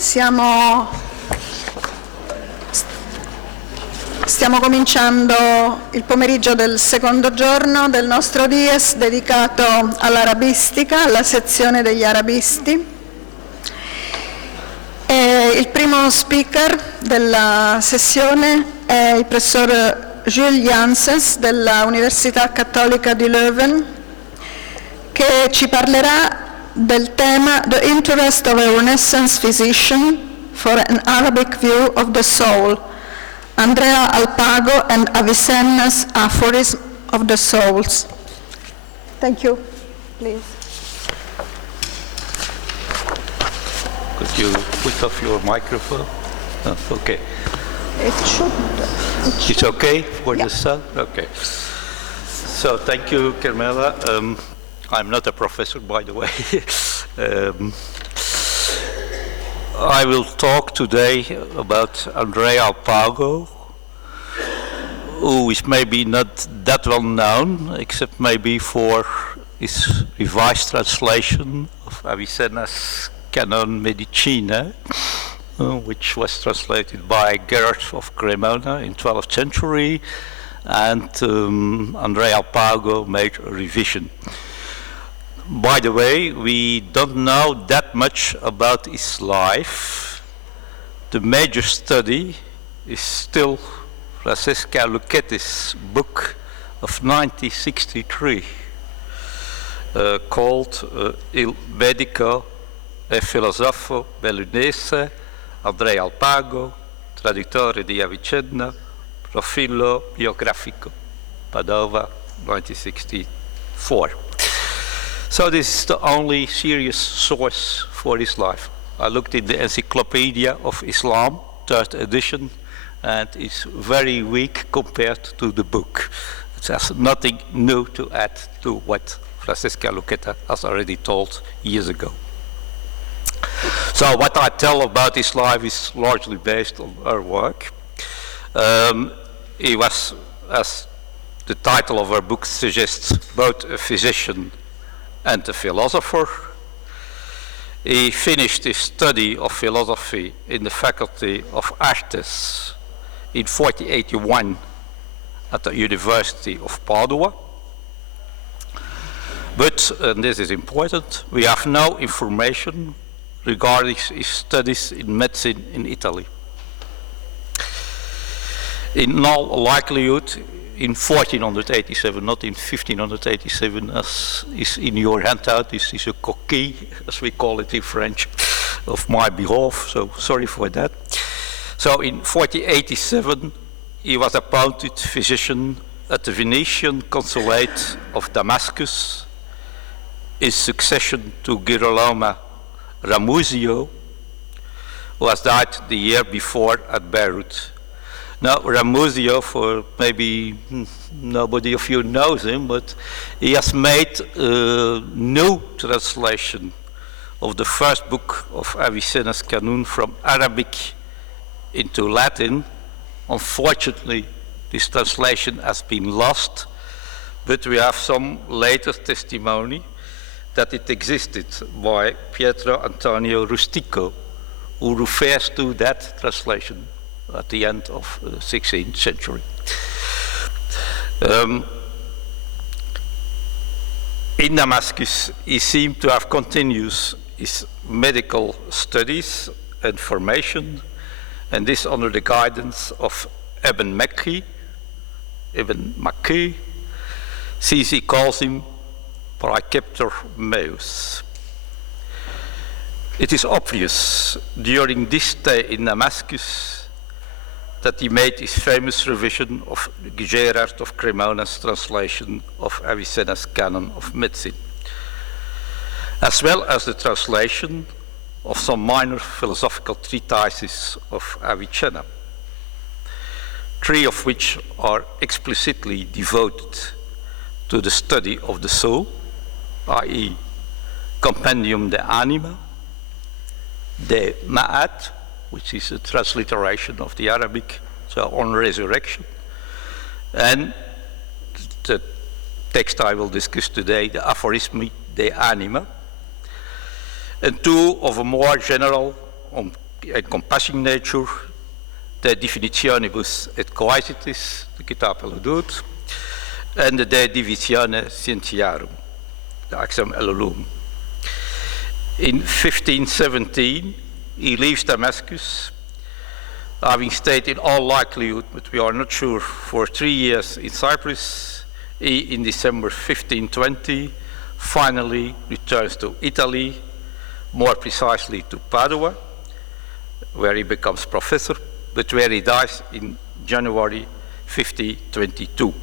Stiamo cominciando il pomeriggio del secondo giorno del nostro Dies dedicato all'arabistica, alla sezione degli arabisti. E il primo speaker della sessione è il professor Jules Janssens della Università Cattolica di Leuven, che ci parlerà del tema The Interest of a Renaissance Physician for an Arabic View of the Soul, Andrea Alpago and Avicenna's Aphorism of the Souls. Thank you. Please. Could you put off your microphone? Oh, okay. It should. It's okay for Yeah. the sound? Okay. So thank you, Carmela. I'm not a professor, by the way. I will talk today about Andrea Alpago, who is maybe not that well known, except maybe for his revised translation of Avicenna's Canon Medicinae, which was translated by Gerard of Cremona in 12th century, and Andrea Alpago made a revision. By the way, we don't know that much about his life. The major study is still Francesca Luccheti's book of 1963 called Il medico e filosofo bellunese Andrea Alpago, traduttore di Avicenna, profilo biografico, Padova, 1964. So this is the only serious source for his life. I looked in the Encyclopedia of Islam, 3rd edition, and it's very weak compared to the book. It has nothing new to add to what Francesca Lucchetta has already told years ago. So what I tell about his life is largely based on her work. He was, as the title of her book suggests, both a physician and a philosopher. He finished his study of philosophy in the Faculty of Artes in 1481 at the University of Padua. But, and this is important, we have no information regarding his studies in medicine in Italy. In all likelihood, in 1487, not in 1587, as is in your handout. This is a coquille, as we call it in French, of my behalf, so sorry for that. So in 1487, he was appointed physician at the Venetian Consulate of Damascus, in succession to Girolamo Ramuzio, who has died the year before at Beirut. Now, Ramuzio, for maybe nobody of you knows him, but he has made a new translation of the first book of Avicenna's Canon from Arabic into Latin. Unfortunately, this translation has been lost, but we have some later testimony that it existed by Pietro Antonio Rustico, who refers to that translation at the end of the 16th century. In Damascus, he seemed to have continued his medical studies and formation, and this under the guidance of Ibn Makki. Sisi calls him Praeceptor meus. It is obvious during this stay in Damascus that he made his famous revision of Gerard of Cremona's translation of Avicenna's Canon of Medicine, as well as the translation of some minor philosophical treatises of Avicenna, 3 of which are explicitly devoted to the study of the soul, i.e. Compendium de Anima, De Ma'at, which is a transliteration of the Arabic, so on resurrection, and the text I will discuss today, the Aphorismi de Anima, and 2 of a more general on encompassing nature, de definitionibus et coesitis, de kitab el-Hudud, and the de divisione scientiarum, the Axam el-Ulum. In 1517, he leaves Damascus, having stayed in all likelihood, but we are not sure, for 3 years in Cyprus. He, in December 1520, finally returns to Italy, more precisely to Padua, where he becomes professor, but where he dies in January 1522.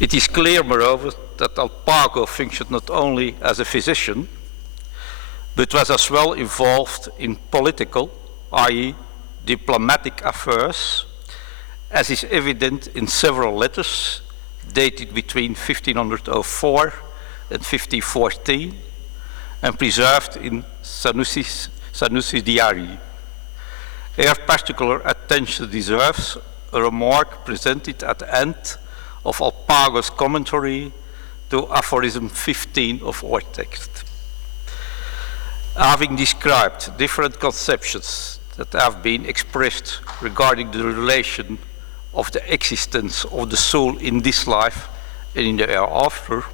It is clear, moreover, that Alpago functioned not only as a physician, but was as well involved in political, i.e. diplomatic affairs, as is evident in several letters dated between 1504 and 1514 and preserved in Sanusi's diary. Here particular attention deserves a remark presented at the end of Alpago's commentary to aphorism 15 of our text. Having described different conceptions that have been expressed regarding the relation of the existence of the soul in this life and in the hereafter,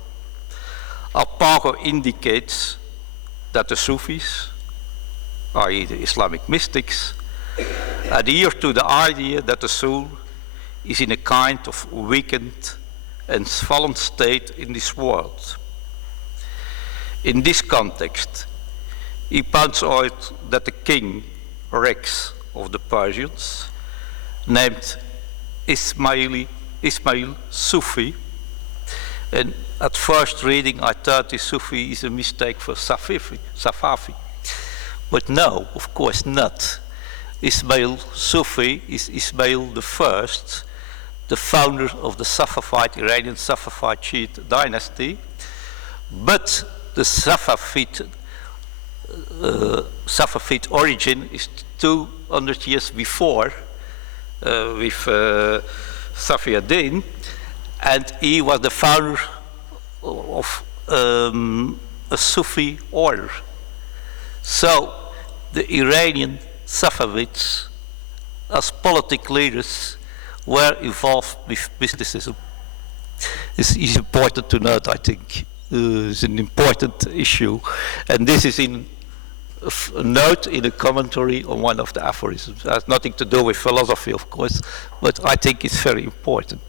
Alpago indicates that the Sufis, i.e. the Islamic mystics, adhere to the idea that the soul is in a kind of weakened and fallen state in this world. In this context, he points out that the king, Rex of the Persians, named Ismail Sufi, and at first reading I thought this Sufi is a mistake for Safafi, but no, of course not. Ismail Sufi is Ismail the First, the founder of the Iranian Safavide Shiite dynasty, but the Safavide origin is 200 years before with Safi ad-Din, and he was the founder of a Sufi order. So the Iranian Safavids, as political leaders, were involved with mysticism. This is important to note, I think. It's an important issue, and this is in a note in a commentary on one of the aphorisms. It has nothing to do with philosophy, of course, but I think it's very important.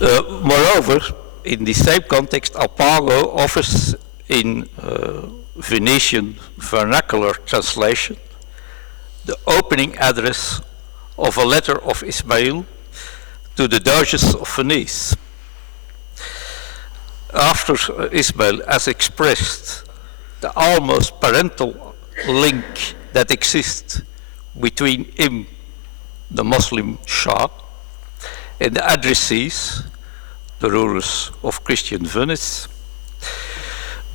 Moreover, in the same context, Alpago offers in Venetian vernacular translation the opening address of a letter of Ismail to the Doges of Venice. After Ismail has expressed the almost parental link that exists between him, the Muslim Shah, and the addressees, the rulers of Christian Venice,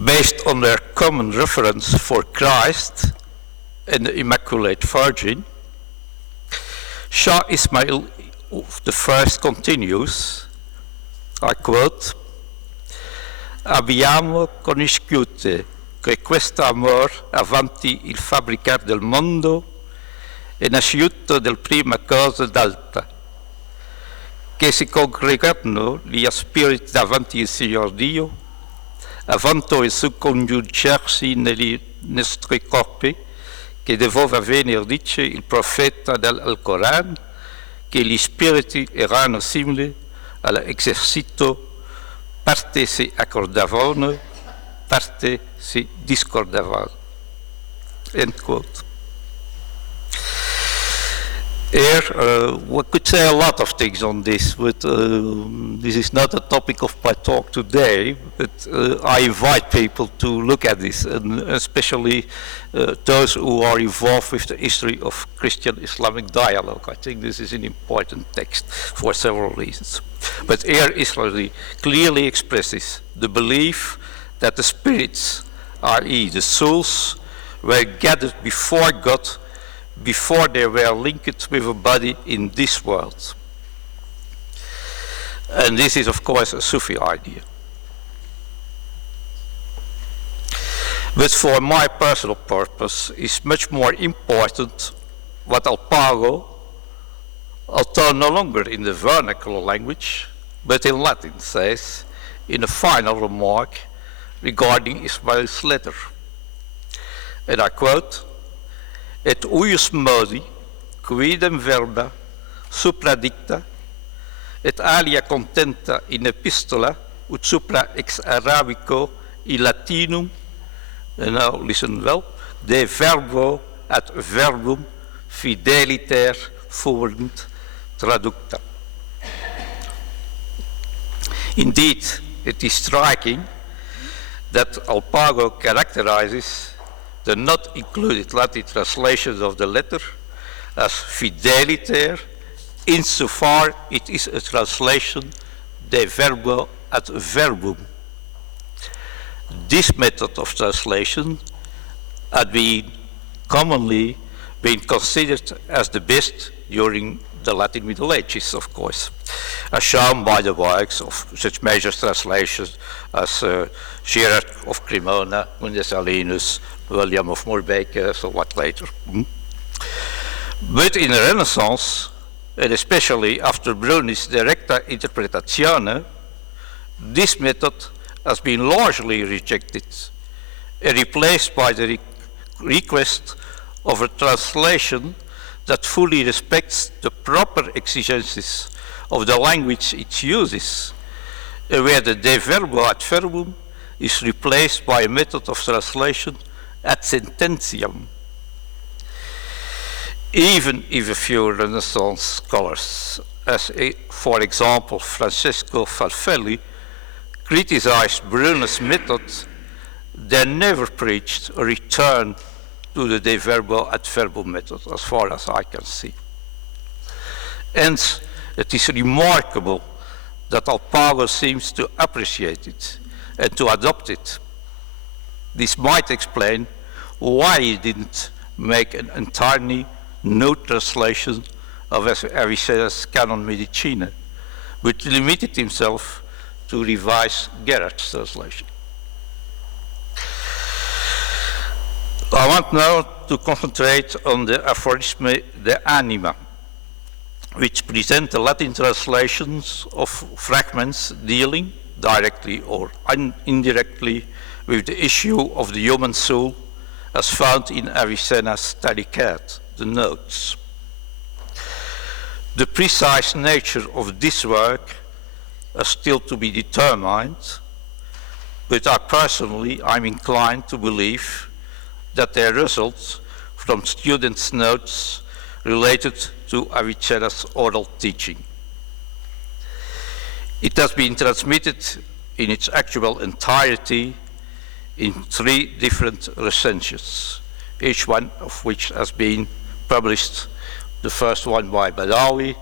based on their common reverence for Christ and the Immaculate Virgin, Shah Ismail the First continues, I quote, "Abbiamo conosciuto che questo amor avanti il fabbricar del mondo è nasciuto del prima cosa d'alta, che si congregano gli spiriti davanti il Signor Dio, avanto il suo congiungersi negli nostri corpi, che doveva venire, dice il profeta dell'Alcoran, che gli spiriti erano simili all'esercito, parte si accordavano, parte si discordavano." End quote. Here, we could say a lot of things on this, but this is not a topic of my talk today, but I invite people to look at this, and especially those who are involved with the history of Christian-Islamic dialogue. I think this is an important text for several reasons. But here Islam clearly expresses the belief that the spirits, i.e. the souls, were gathered before God before they were linked with a body in this world. And this is, of course, a Sufi idea. But for my personal purpose, it's much more important what Alpago, although no longer in the vernacular language, but in Latin, says in a final remark regarding Ismail's letter. And I quote, "Et uius modi, quidem verba, supradicta, et alia contenta in epistola, ut supra ex arabico in latinum," and now listen well, "de verbo ad verbum fideliter fuerunt traducta." Indeed, it is striking that Alpago characterizes the not included Latin translations of the letter as fideliter, insofar it is a translation de verbo ad verbum. This method of translation had been commonly been considered as the best during the Latin Middle Ages, of course, as shown by the works of such major translations as Gerard of Cremona, Mundesalinus, William of Moerbeke, so what later. But in the Renaissance, and especially after Bruni's Directa Interpretazione, this method has been largely rejected and replaced by the request of a translation that fully respects the proper exigencies of the language it uses, where the de verbo ad verbum is replaced by a method of translation ad sententiam. Even if a few Renaissance scholars, as for example Francesco Fumagalli, criticized Brunner's method, they never preached a return to the de verbo ad verbum method, as far as I can see. Hence, it is remarkable that Alpago seems to appreciate it and to adopt it. This might explain why he didn't make an entirely new translation of Avicenna's Canon Medicina, but limited himself to revise Gerhard's translation. I want now to concentrate on the aphorisme de anima, which present the Latin translations of fragments dealing, directly or indirectly, with the issue of the human soul as found in Avicenna's Tariqat, the notes. The precise nature of this work is still to be determined, but I'm inclined to believe that they result from students' notes related to Avicenna's oral teaching. It has been transmitted in its actual entirety in 3 different recensions, each one of which has been published, the first one by Badawi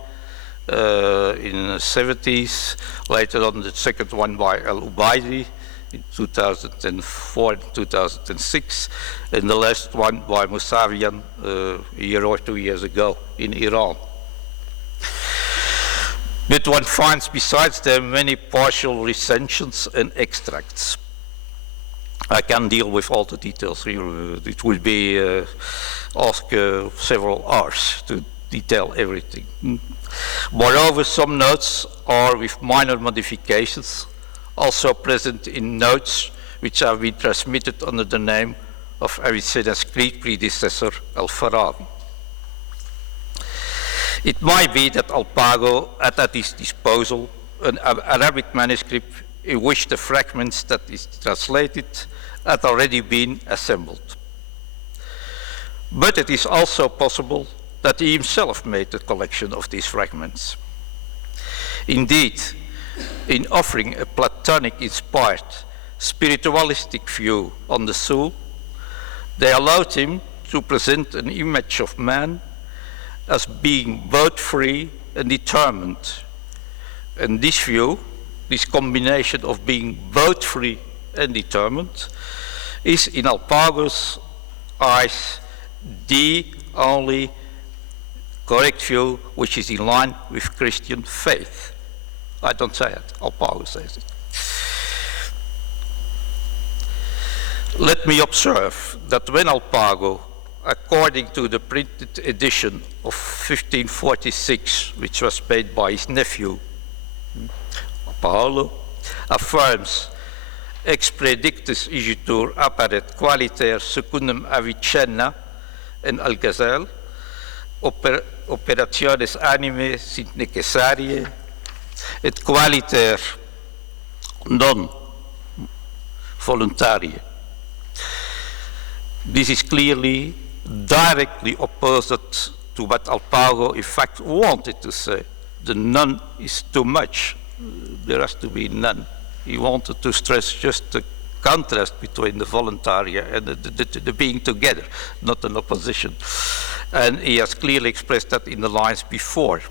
in the 70s, later on the second one by Al-Ubaidi in 2004 and 2006, and the last one by Musavian a year or 2 years ago in Iran. But one finds besides them many partial recensions and extracts. I can't deal with all the details here. It will be several hours to detail everything. Moreover, some notes are with minor modifications, also present in notes which have been transmitted under the name of Avicenna's Greek predecessor, Al-Farabi. It might be that Alpago had at his disposal an Arabic manuscript in which the fragments that is translated had already been assembled. But it is also possible that he himself made a collection of these fragments. Indeed, in offering a Platonic-inspired spiritualistic view on the soul, they allowed him to present an image of man as being both free and determined. And this view, this combination of being both free and determined, is in Alpago's eyes the only correct view which is in line with Christian faith. I don't say it, Alpago says it. Let me observe that when Alpago, according to the printed edition of 1546, which was made by his nephew, Paolo, affirms ex predictus igitur apparet qualiter secundum Avicenna and al-Ghazal, operationes anime sint necessarie, et qualiter non voluntarie. This is clearly directly opposite to what Alpago in fact wanted to say. The none is too much. There has to be none. He wanted to stress just the contrast between the voluntaria and the being together, not an opposition. And he has clearly expressed that in the lines before.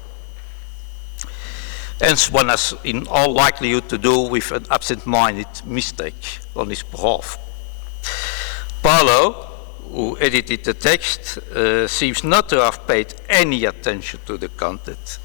Hence, one has in all likelihood to do with an absent-minded mistake on his behalf. Paolo, who edited the text, seems not to have paid any attention to the content.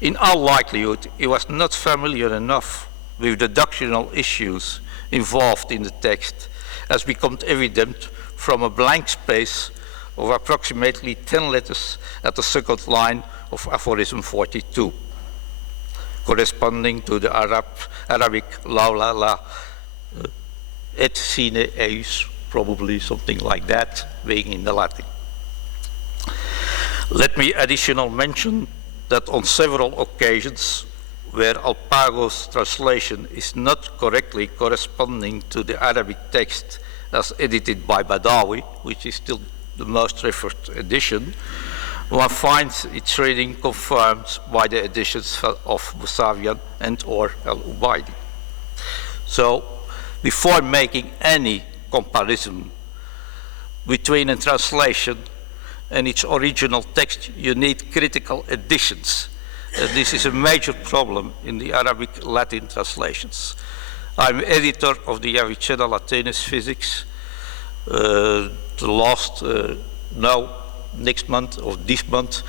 In all likelihood, he was not familiar enough with the doctrinal issues involved in the text, as becomes evident from a blank space of approximately 10 letters at the second line of aphorism 42, corresponding to the Arabic la la la, et sine eis, probably something like that, being in the Latin. Let me additionally mention that on several occasions where Alpago's translation is not correctly corresponding to the Arabic text as edited by Badawi, which is still the most referred edition, one finds its reading confirmed by the editions of Musavian and or al-Ubaidi. So, before making any comparison between a translation and its original text, you need critical additions. This is a major problem in the Arabic Latin translations. I'm editor of the Avicenna Latinus Physics. The last, now, next month or this month,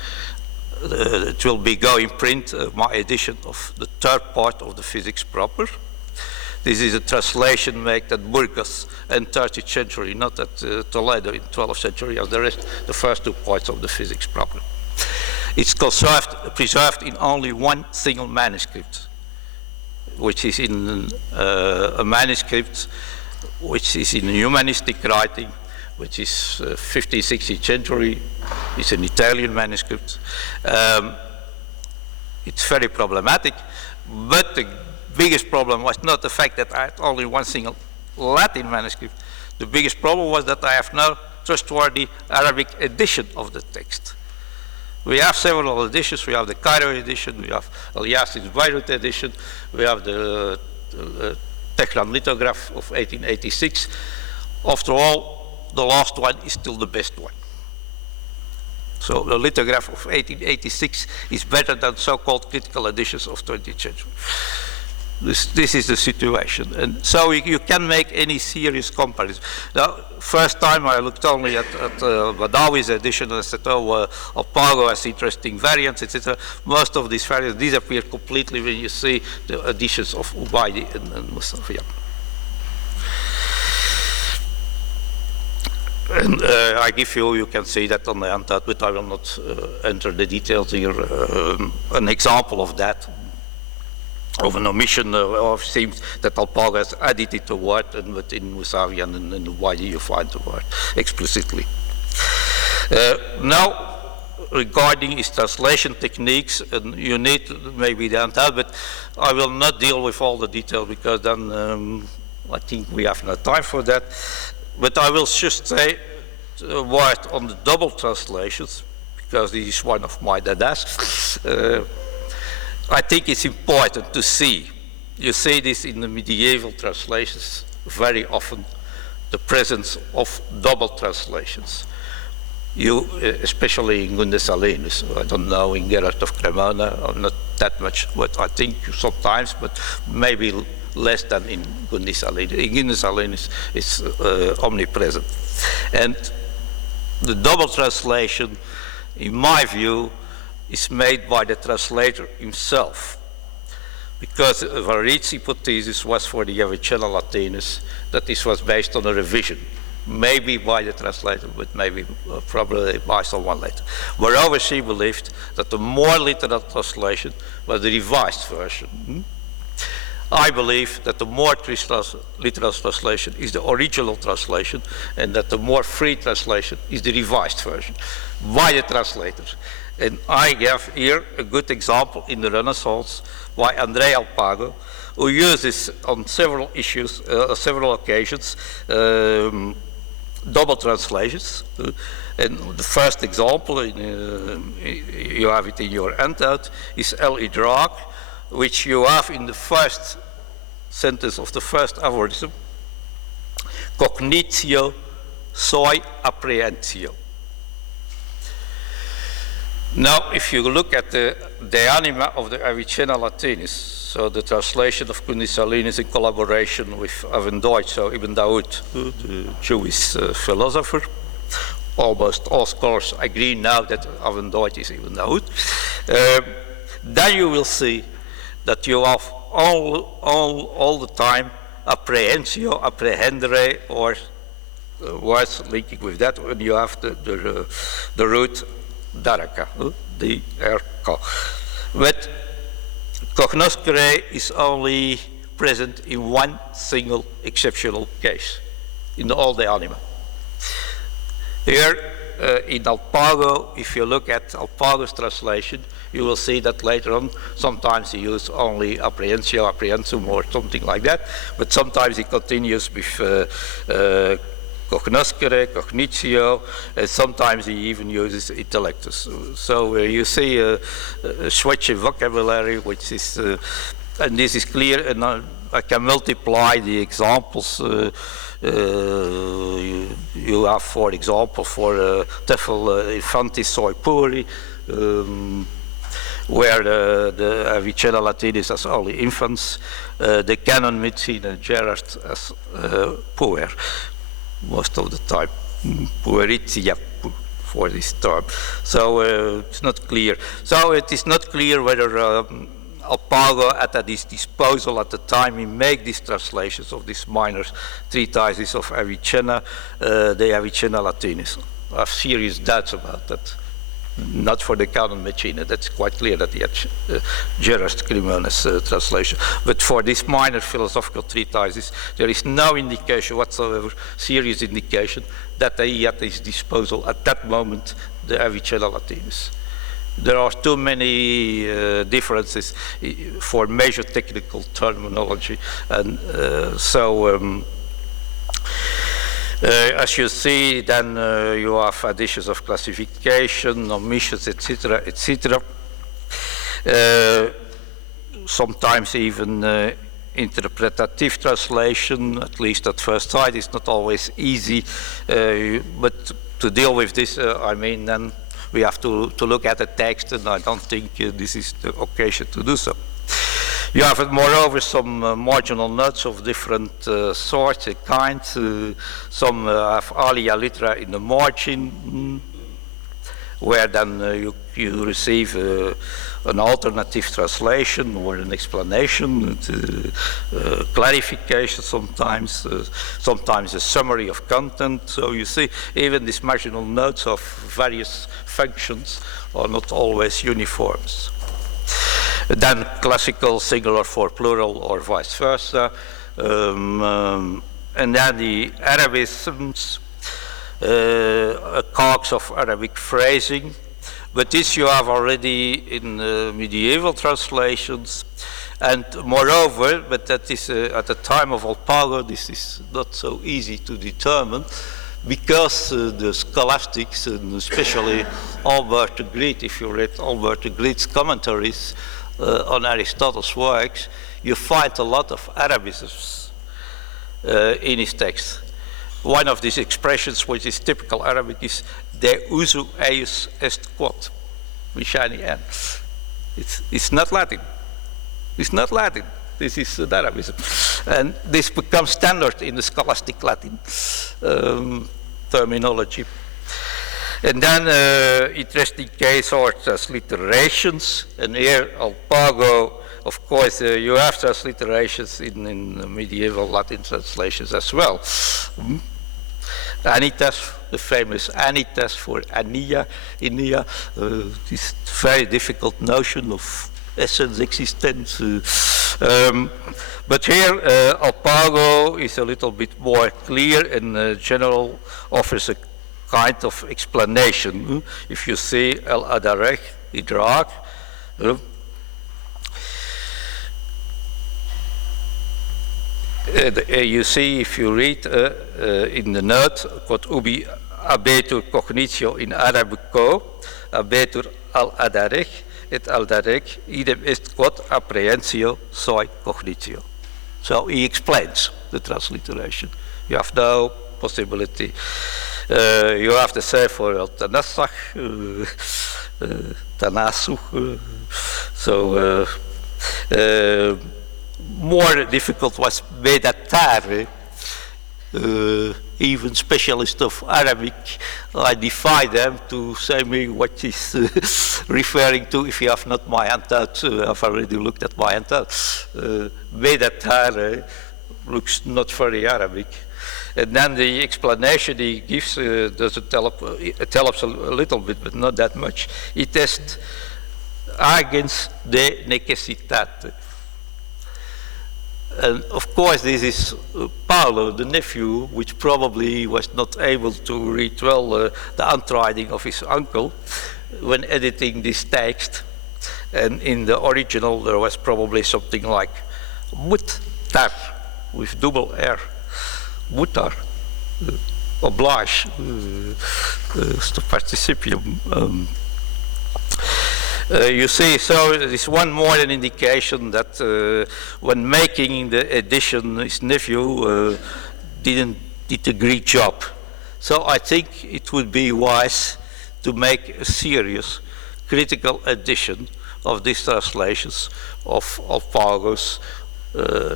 it will be going print, my edition of the third part of the Physics proper. This is a translation made at Burgos in 13th century, not at Toledo in 12th century, as the rest, the first two parts of the Physics proper. It's preserved in only one single manuscript, which is in a manuscript which is in humanistic writing, which is 15th, 16th century. It's an Italian manuscript. It's very problematic, but the biggest problem was not the fact that I had only one single Latin manuscript. The biggest problem was that I have no trustworthy Arabic edition of the text. We have several editions. We have the Cairo edition, we have Al-Yasin's Beirut edition, we have the Tehran lithograph of 1886. After all, the last one is still the best one. So the lithograph of 1886 is better than so-called critical editions of 20th century. This is the situation, and so you can make any serious comparison. Now, first time I looked only at Badawi's edition and I said, oh, Alpago has interesting variants, etc. Most of these variants disappear completely when you see the editions of Ubaidi and Mustafa. And I give you can see that on the handout, but I will not enter the details here. An example of that, of an omission, of seems that Alpago has edited the word, and within Musavian and Ubaidi you find the word explicitly. Now, regarding his translation techniques, and you need maybe the handout, but I will not deal with all the detail because then I think we have no time for that. But I will just say a word on the double translations, because this is one of my dadas. I think it's important to see, you see this in the medieval translations very often, the presence of double translations. You, especially in Gundes Alenus, I don't know, in Gerard of Cremona, not that much, but I think sometimes, but maybe less than in Gundes Alenus. In Gundes Alenus, it's omnipresent. And the double translation, in my view, is made by the translator himself. because Variet's hypothesis was for the Avicenna Latinus that this was based on a revision, maybe by the translator, but maybe probably by someone later. Moreover, she believed that the more literal translation was the revised version. I believe that the more literal translation is the original translation, and that the more free translation is the revised version by the translators. And I have here a good example in the Renaissance by André Alpago, who uses on several issues, several occasions, double translations. And the first example, you have it in your handout, is el-idrak, which you have in the first sentence of the first aphorism, cognitio soi apprehensio. Now, if you look at the De Anima of the Avicenna Latinus, so the translation of Kunisalinus in collaboration with Avendoit, so Ibn Dawood, the Jewish philosopher, almost all scholars agree now that Avendoit is Ibn Dawood, then you will see that you have all the time apprehensio, apprehendere, or words linking with that when you have the root daraka, the erka. But cognoscere is only present in one single exceptional case, in all the anima. Here in Alpago, if you look at Alpago's translation, you will see that later on, sometimes he uses only apprehensio, apprehensum, or something like that, but sometimes he continues with cognoscere, cognitio, and sometimes he even uses intellectus. So you see a switch in vocabulary, which is, and this is clear, and I can multiply the examples. You have, for example, for Tefel Infantis Soi Puri, where the Avicenna Latinus has only infants, the canon Medicina Gerard as puer, most of the time, pueritia for this term. So it's not clear. So it is not clear whether Alpago at his disposal at the time he made these translations of these minor treatises of Avicenna, the Avicenna Latinus. I have serious doubts about that. Not for the canon Medicina, that's quite clear that he had Gerard Crimone's translation. But for these minor philosophical treatises, there is no indication whatsoever, serious indication, that he had at his disposal at that moment the Avicenna Latinus. There are too many differences for major technical terminology, and as you see, then you have additions of classification, omissions, etc., etc. Sometimes even interpretative translation, at least at first sight, is not always easy. But to deal with this, I mean, then we have to look at the text, and I don't think this is the occasion to do so. You have, moreover, some marginal notes of different sorts and kinds. Some have alia litera in the margin, where then you receive an alternative translation or an explanation, clarification sometimes, sometimes a summary of content. So you see, even these marginal notes of various functions are not always uniforms. Then classical singular for plural or vice versa. And then the Arabisms, calques of Arabic phrasing. But this you have already in medieval translations. And moreover, but that is at the time of Alpago, this is not so easy to determine, because the scholastics, and especially Albert the Great, if you read Albert the Great's commentaries on Aristotle's works, you find a lot of Arabisms in his text. One of these expressions, which is typical Arabic, is de usu eius est quod, with shiny end. It's not Latin. It's not Latin. This is an Arabism. And this becomes standard in the scholastic Latin terminology. And then interesting case are transliterations, and here Alpago of course, you have transliterations in medieval Latin translations as well. Anitas, the famous Anitas for Ania, Inia, this very difficult notion of essence, existence. But here, Alpago is a little bit more clear and general offers a kind of explanation. If you see al-Adarech, Idrak, you see, if you read in the note, quod ubi abetur cognitio in Arabico, abetur al-Adarech, et al-Adarech, idem est quod apprehensio soi cognitio. So he explains the transliteration. You have no possibility. You have to say for al-Tanasach, Tanasuch, so more difficult was Bedatare. Even specialists of Arabic, I defy them to say me what is referring to. If you have not my handout, I've already looked at my handout. Bedatare looks not very Arabic. And then the explanation he gives doesn't tell us a little bit, but not that much. It est agens de necessitate. And of course, this is Paolo, the nephew, which probably was not able to read well the handwriting of his uncle when editing this text. And in the original, there was probably something like muttar with double R, muttar, oblige, participium. You see, so this one more an indication that when making the edition, his nephew did a great job. So I think it would be wise to make a serious critical edition of these translations of Alpago's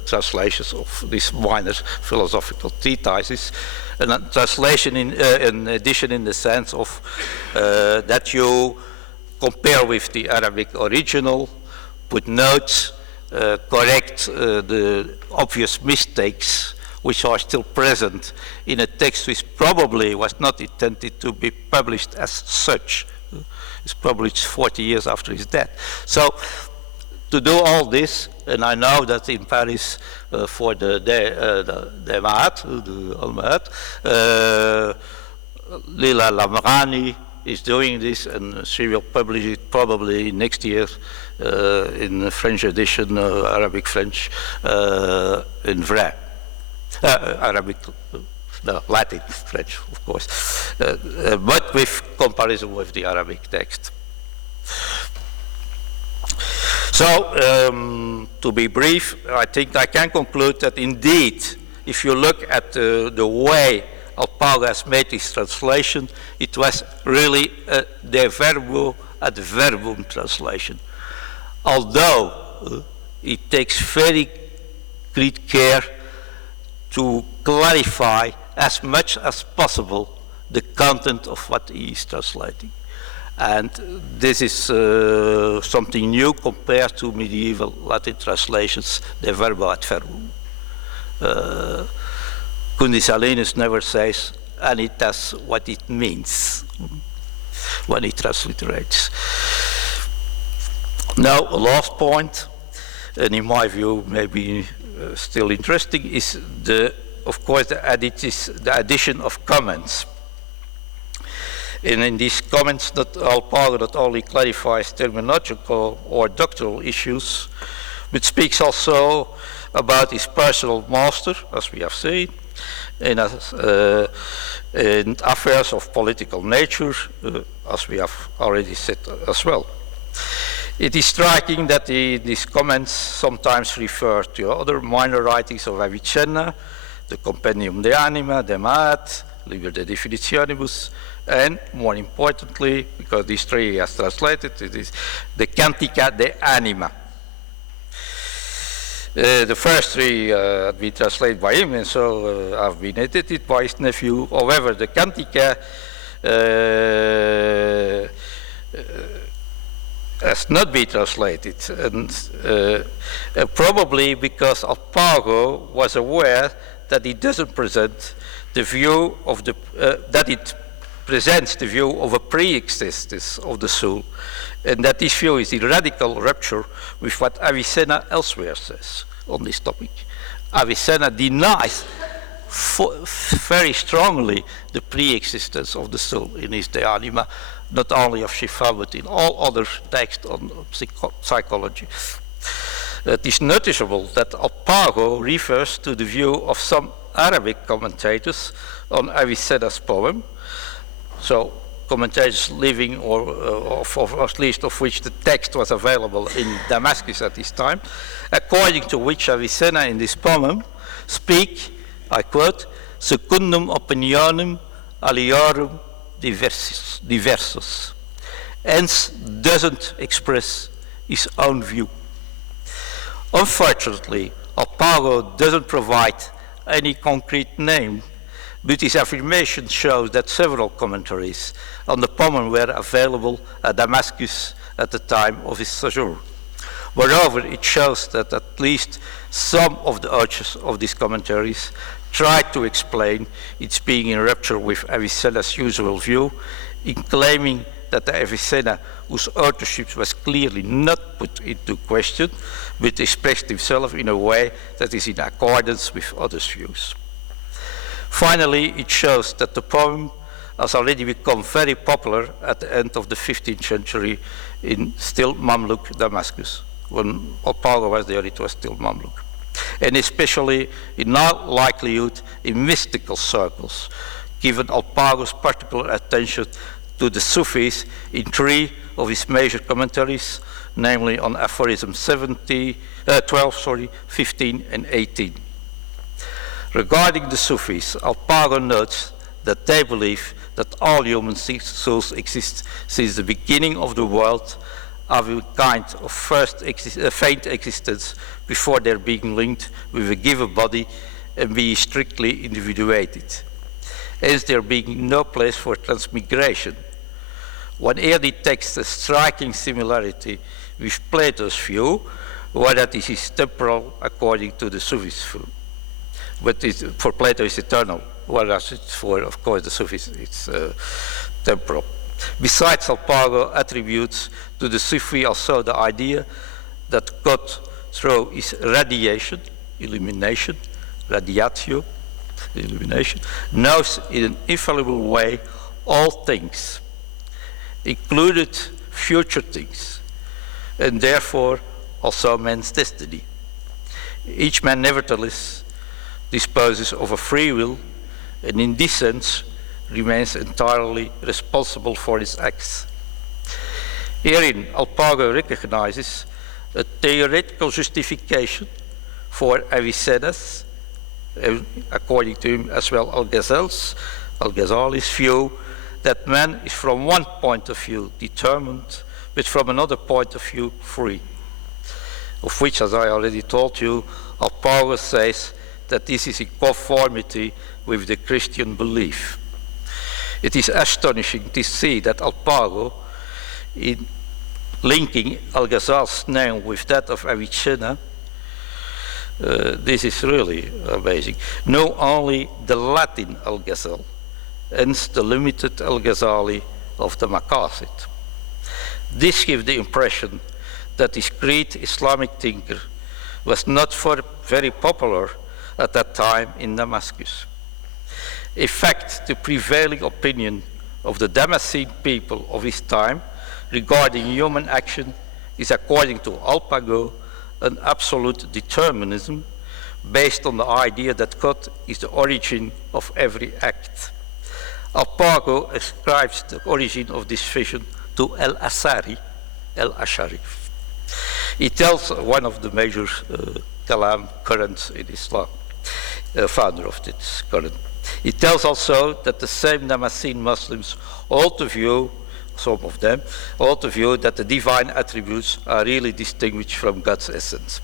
translations of these minor philosophical treatises, and a translation in an edition in the sense of that you compare with the Arabic original, put notes, correct the obvious mistakes which are still present in a text which probably was not intended to be published as such. It's published 40 years after his death. So to do all this, and I know that in Paris for the al-Asaad, Lila Lamrani is doing this, and she will publish it probably next year in French edition, Arabic French, in vrai. Arabic, no, Latin French, of course, but with comparison with the Arabic text. So, to be brief, I think I can conclude that indeed, if you look at the way Alpago has made his translation, it was really a de verbo ad verbum translation. Although it takes very great care to clarify as much as possible the content of what he is translating. And this is something new compared to medieval Latin translations, de verbo ad verbum. Kundisalinus never says, and it does what it means when he transliterates. Now, a last point, and in my view, maybe still interesting, is of course, the addition of comments. And in these comments, Alpago not only clarifies terminological or doctrinal issues, but speaks also about his personal master, as we have seen, in affairs of political nature, as we have already said as well. It is striking that these comments sometimes refer to other minor writings of Avicenna, the Compendium de Anima, de Mat, Liber de Definitionibus, and more importantly, because these three he has translated, it is the Cantica de Anima. The first three have been translated by him, and so have been edited by his nephew. However, the Cantica has not been translated, and probably because Alpago was aware that it doesn't present the view of the that it presents the view of a pre-existence of the soul, and that this view is in radical rupture with what Avicenna elsewhere says on this topic. Avicenna denies very strongly the pre-existence of the soul in his De Anima, not only of Shifa, but in all other texts on psychology. It is noticeable that Alpago refers to the view of some Arabic commentators on Avicenna's poem, so commentators living, or at least of which the text was available in Damascus at this time, according to which Avicenna in this poem speak, I quote, secundum opinionem aliorum diversus, hence doesn't express his own view. Unfortunately, Alpago doesn't provide any concrete name, but his affirmation shows that several commentaries on the poem were available at Damascus at the time of his sojourn. Moreover, it shows that at least some of the authors of these commentaries tried to explain its being in rupture with Avicenna's usual view, in claiming that the Avicenna, whose authorship was clearly not put into question, but expressed himself in a way that is in accordance with others' views. Finally, it shows that the poem has already become very popular at the end of the 15th century in still Mamluk Damascus. When Alpago was there, it was still Mamluk. And especially, in all likelihood, in mystical circles, given Alpago's particular attention to the Sufis in 3 of his major commentaries, namely on aphorism 12, 15, and 18. Regarding the Sufis, Alpago notes that they believe that all human souls exist since the beginning of the world, of a kind of faint existence before their being linked with a given body and being strictly individuated. Hence there being no place for transmigration. One here detects a striking similarity with Plato's view, where that is temporal according to the Sufis view. But for Plato it's eternal, whereas it's for, of course, the Sufis it's temporal. Besides, Alpago attributes to the Sufi also the idea that God, through his radiation, illumination, radiatio, illumination, knows in an infallible way all things, included future things, and therefore also man's destiny. Each man nevertheless disposes of a free will, and in this sense remains entirely responsible for his acts. Herein, Alpago recognizes a theoretical justification for Avicenna's, according to him as well Al-Ghazali's view, that man is from one point of view determined, but from another point of view free. Of which, as I already told you, Alpago says that this is in conformity with the Christian belief. It is astonishing to see that Alpago, in linking Al-Ghazal's name with that of Avicenna, this is really amazing, know only the Latin Al-Ghazal, hence the limited Al-Ghazali of the Maqasid. This gives the impression that this great Islamic thinker was not very popular at that time in Damascus. In fact, the prevailing opinion of the Damascene people of his time regarding human action is, according to Alpago, an absolute determinism based on the idea that God is the origin of every act. Alpago ascribes the origin of this vision to al-Ashari. He tells one of the major Kalam currents in Islam, founder of this current. He tells also that the same Damascene Muslims hold the view, some of them, hold the view that the divine attributes are really distinguished from God's essence.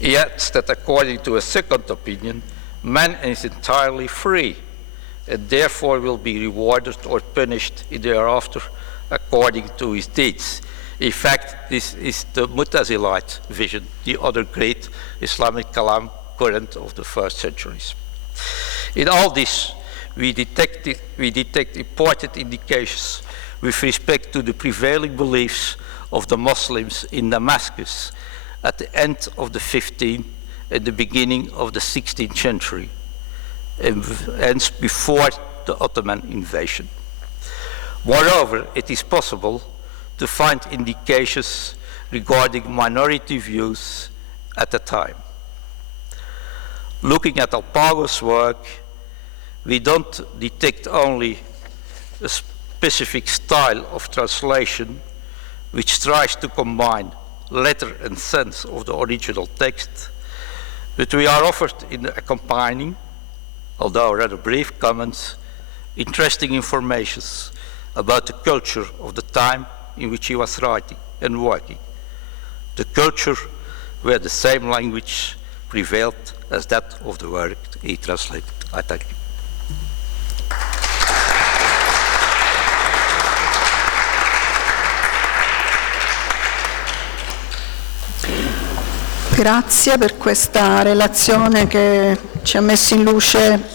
He adds that according to a second opinion, man is entirely free and therefore will be rewarded or punished in the hereafter according to his deeds, In fact, this is the Mutazilite vision, the other great Islamic Kalam current of the first centuries. In all this, we detect important indications with respect to the prevailing beliefs of the Muslims in Damascus at the end of the 15th and the beginning of the 16th century, and hence before the Ottoman invasion. Moreover, it is possible to find indications regarding minority views at the time. Looking at Alpago's work, we don't detect only a specific style of translation which tries to combine letter and sense of the original text, but we are offered in the accompanying, although rather brief comments, interesting information about the culture of the time in which he was writing and working, the culture where the same language prevailed as that of the work he translated. I thank you. Grazie per questa relazione che ci ha messo in luce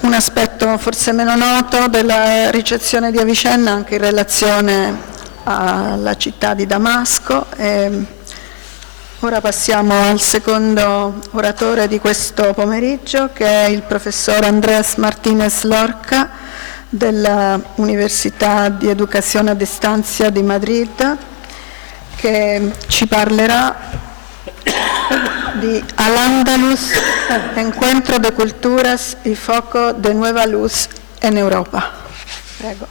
un aspetto forse meno noto della ricezione di Avicenna anche in relazione alla città di Damasco. Ora passiamo al secondo oratore di questo pomeriggio, che è il professor Andrés Martínez Lorca della Università di Educazione a Distanza di Madrid, che ci parlerà di Al-Ándalus, Encuentro de Culturas y Foco de Nueva Luz en Europa. Prego.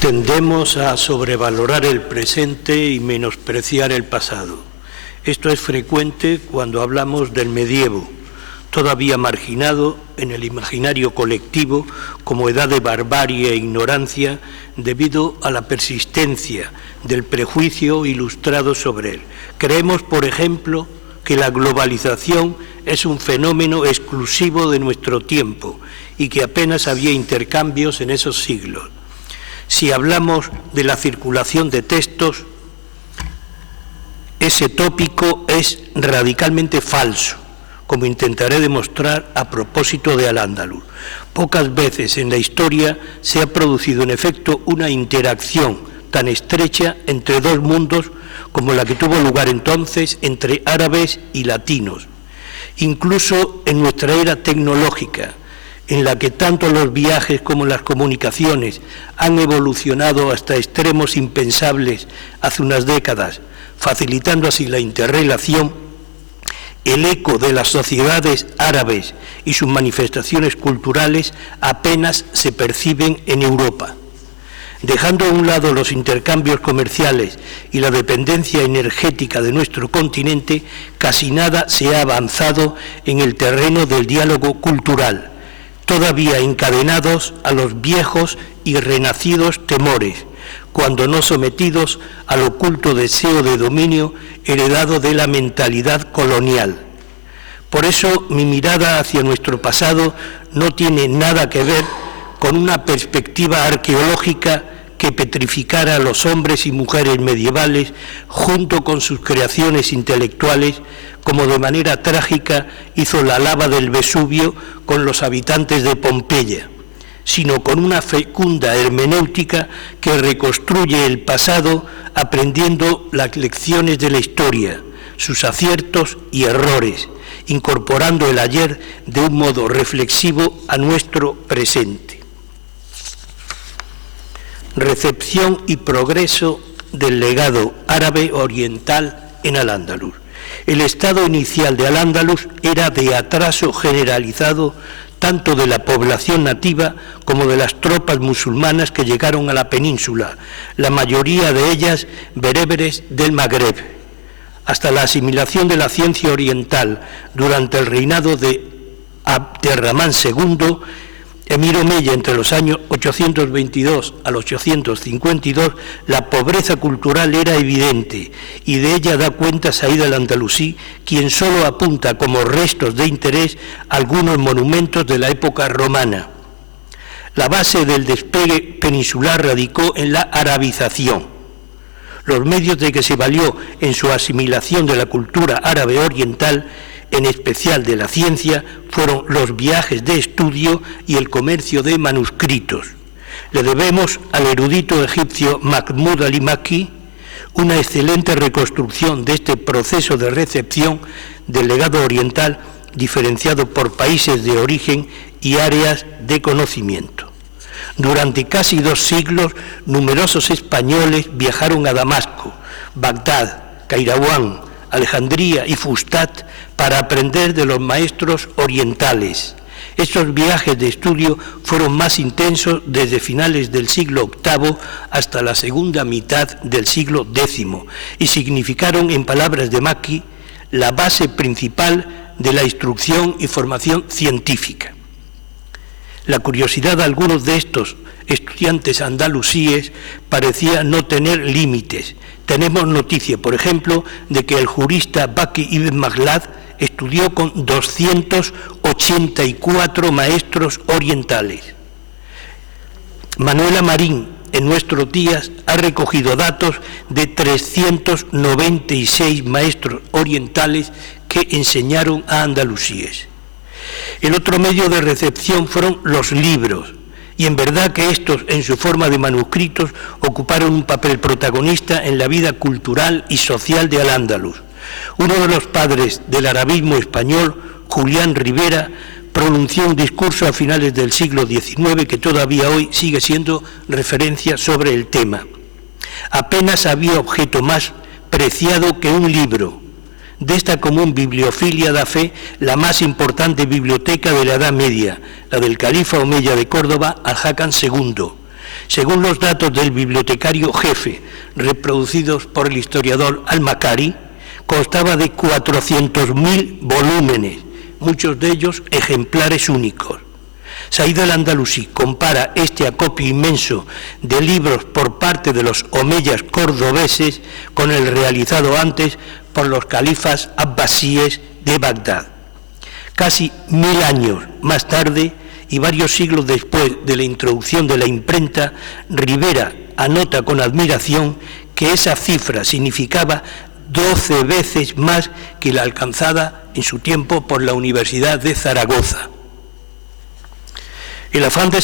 Tendemos a sobrevalorar el presente y menospreciar el pasado. Esto es frecuente cuando hablamos del medievo, todavía marginado en el imaginario colectivo como edad de barbarie e ignorancia debido a la persistencia del prejuicio ilustrado sobre él. Creemos, por ejemplo, que la globalización es un fenómeno exclusivo de nuestro tiempo y que apenas había intercambios en esos siglos. Si hablamos de la circulación de textos, ese tópico es radicalmente falso, como intentaré demostrar a propósito de Al-Ándalus. Pocas veces en la historia se ha producido en efecto una interacción tan estrecha entre dos mundos como la que tuvo lugar entonces entre árabes y latinos. Incluso en nuestra era tecnológica, en la que tanto los viajes como las comunicaciones han evolucionado hasta extremos impensables hace unas décadas, facilitando así la interrelación, el eco de las sociedades árabes y sus manifestaciones culturales apenas se perciben en Europa. Dejando a un lado los intercambios comerciales y la dependencia energética de nuestro continente, casi nada se ha avanzado en el terreno del diálogo cultural, todavía encadenados a los viejos y renacidos temores, cuando no sometidos al oculto deseo de dominio heredado de la mentalidad colonial. Por eso mi mirada hacia nuestro pasado no tiene nada que ver con una perspectiva arqueológica que petrificara a los hombres y mujeres medievales junto con sus creaciones intelectuales, como de manera trágica hizo la lava del Vesubio con los habitantes de Pompeya, sino con una fecunda hermenéutica que reconstruye el pasado aprendiendo las lecciones de la historia, sus aciertos y errores, incorporando el ayer de un modo reflexivo a nuestro presente. Recepción y progreso del legado árabe oriental en Al-Ándalus. El estado inicial de Al-Ándalus era de atraso generalizado tanto de la población nativa como de las tropas musulmanas que llegaron a la península, la mayoría de ellas bereberes del Magreb. Hasta la asimilación de la ciencia oriental durante el reinado de Abderramán II, Emir Omeya, entre los años 822 al 852, la pobreza cultural era evidente y de ella da cuenta Said al-Andalusí, quien solo apunta como restos de interés algunos monumentos de la época romana. La base del despegue peninsular radicó en la arabización. Los medios de que se valió en su asimilación de la cultura árabe oriental, en especial de la ciencia, fueron los viajes de estudio y el comercio de manuscritos. Le debemos al erudito egipcio Mahmud Ali Makki una excelente reconstrucción de este proceso de recepción del legado oriental diferenciado por países de origen y áreas de conocimiento. Durante casi 2 siglos, numerosos españoles viajaron a Damasco, Bagdad, Kairouán, Alejandría y Fustat para aprender de los maestros orientales. Estos viajes de estudio fueron más intensos desde finales del siglo VIII hasta la segunda mitad del siglo X y significaron, en palabras de Makki, la base principal de la instrucción y formación científica. La curiosidad de algunos de estos estudiantes andalusíes parecía no tener límites. Tenemos noticia, por ejemplo, de que el jurista Baqi ibn Makhlad estudió con 284 maestros orientales. Manuela Marín, en nuestros días, ha recogido datos de 396 maestros orientales que enseñaron a andalusíes. El otro medio de recepción fueron los libros, y en verdad que estos, en su forma de manuscritos, ocuparon un papel protagonista en la vida cultural y social de Al-Ándalus. Uno de los padres del arabismo español, Julián Rivera, pronunció un discurso a finales del siglo XIX que todavía hoy sigue siendo referencia sobre el tema. Apenas había objeto más preciado que un libro. De esta común bibliofilia da fe la más importante biblioteca de la Edad Media, la del califa omeya de Córdoba, al-Hakam II. Según los datos del bibliotecario jefe, reproducidos por el historiador al-Makari, constaba de 400.000 volúmenes, muchos de ellos ejemplares únicos. Said al-Andalusí compara este acopio inmenso de libros por parte de los omeyas cordobeses con el realizado antes por los califas abbasíes de Bagdad. Casi 1000 años más tarde y varios siglos después de la introducción de la imprenta, Rivera anota con admiración que esa cifra significaba 12 veces más que la alcanzada en su tiempo por la Universidad de Zaragoza. Al afán de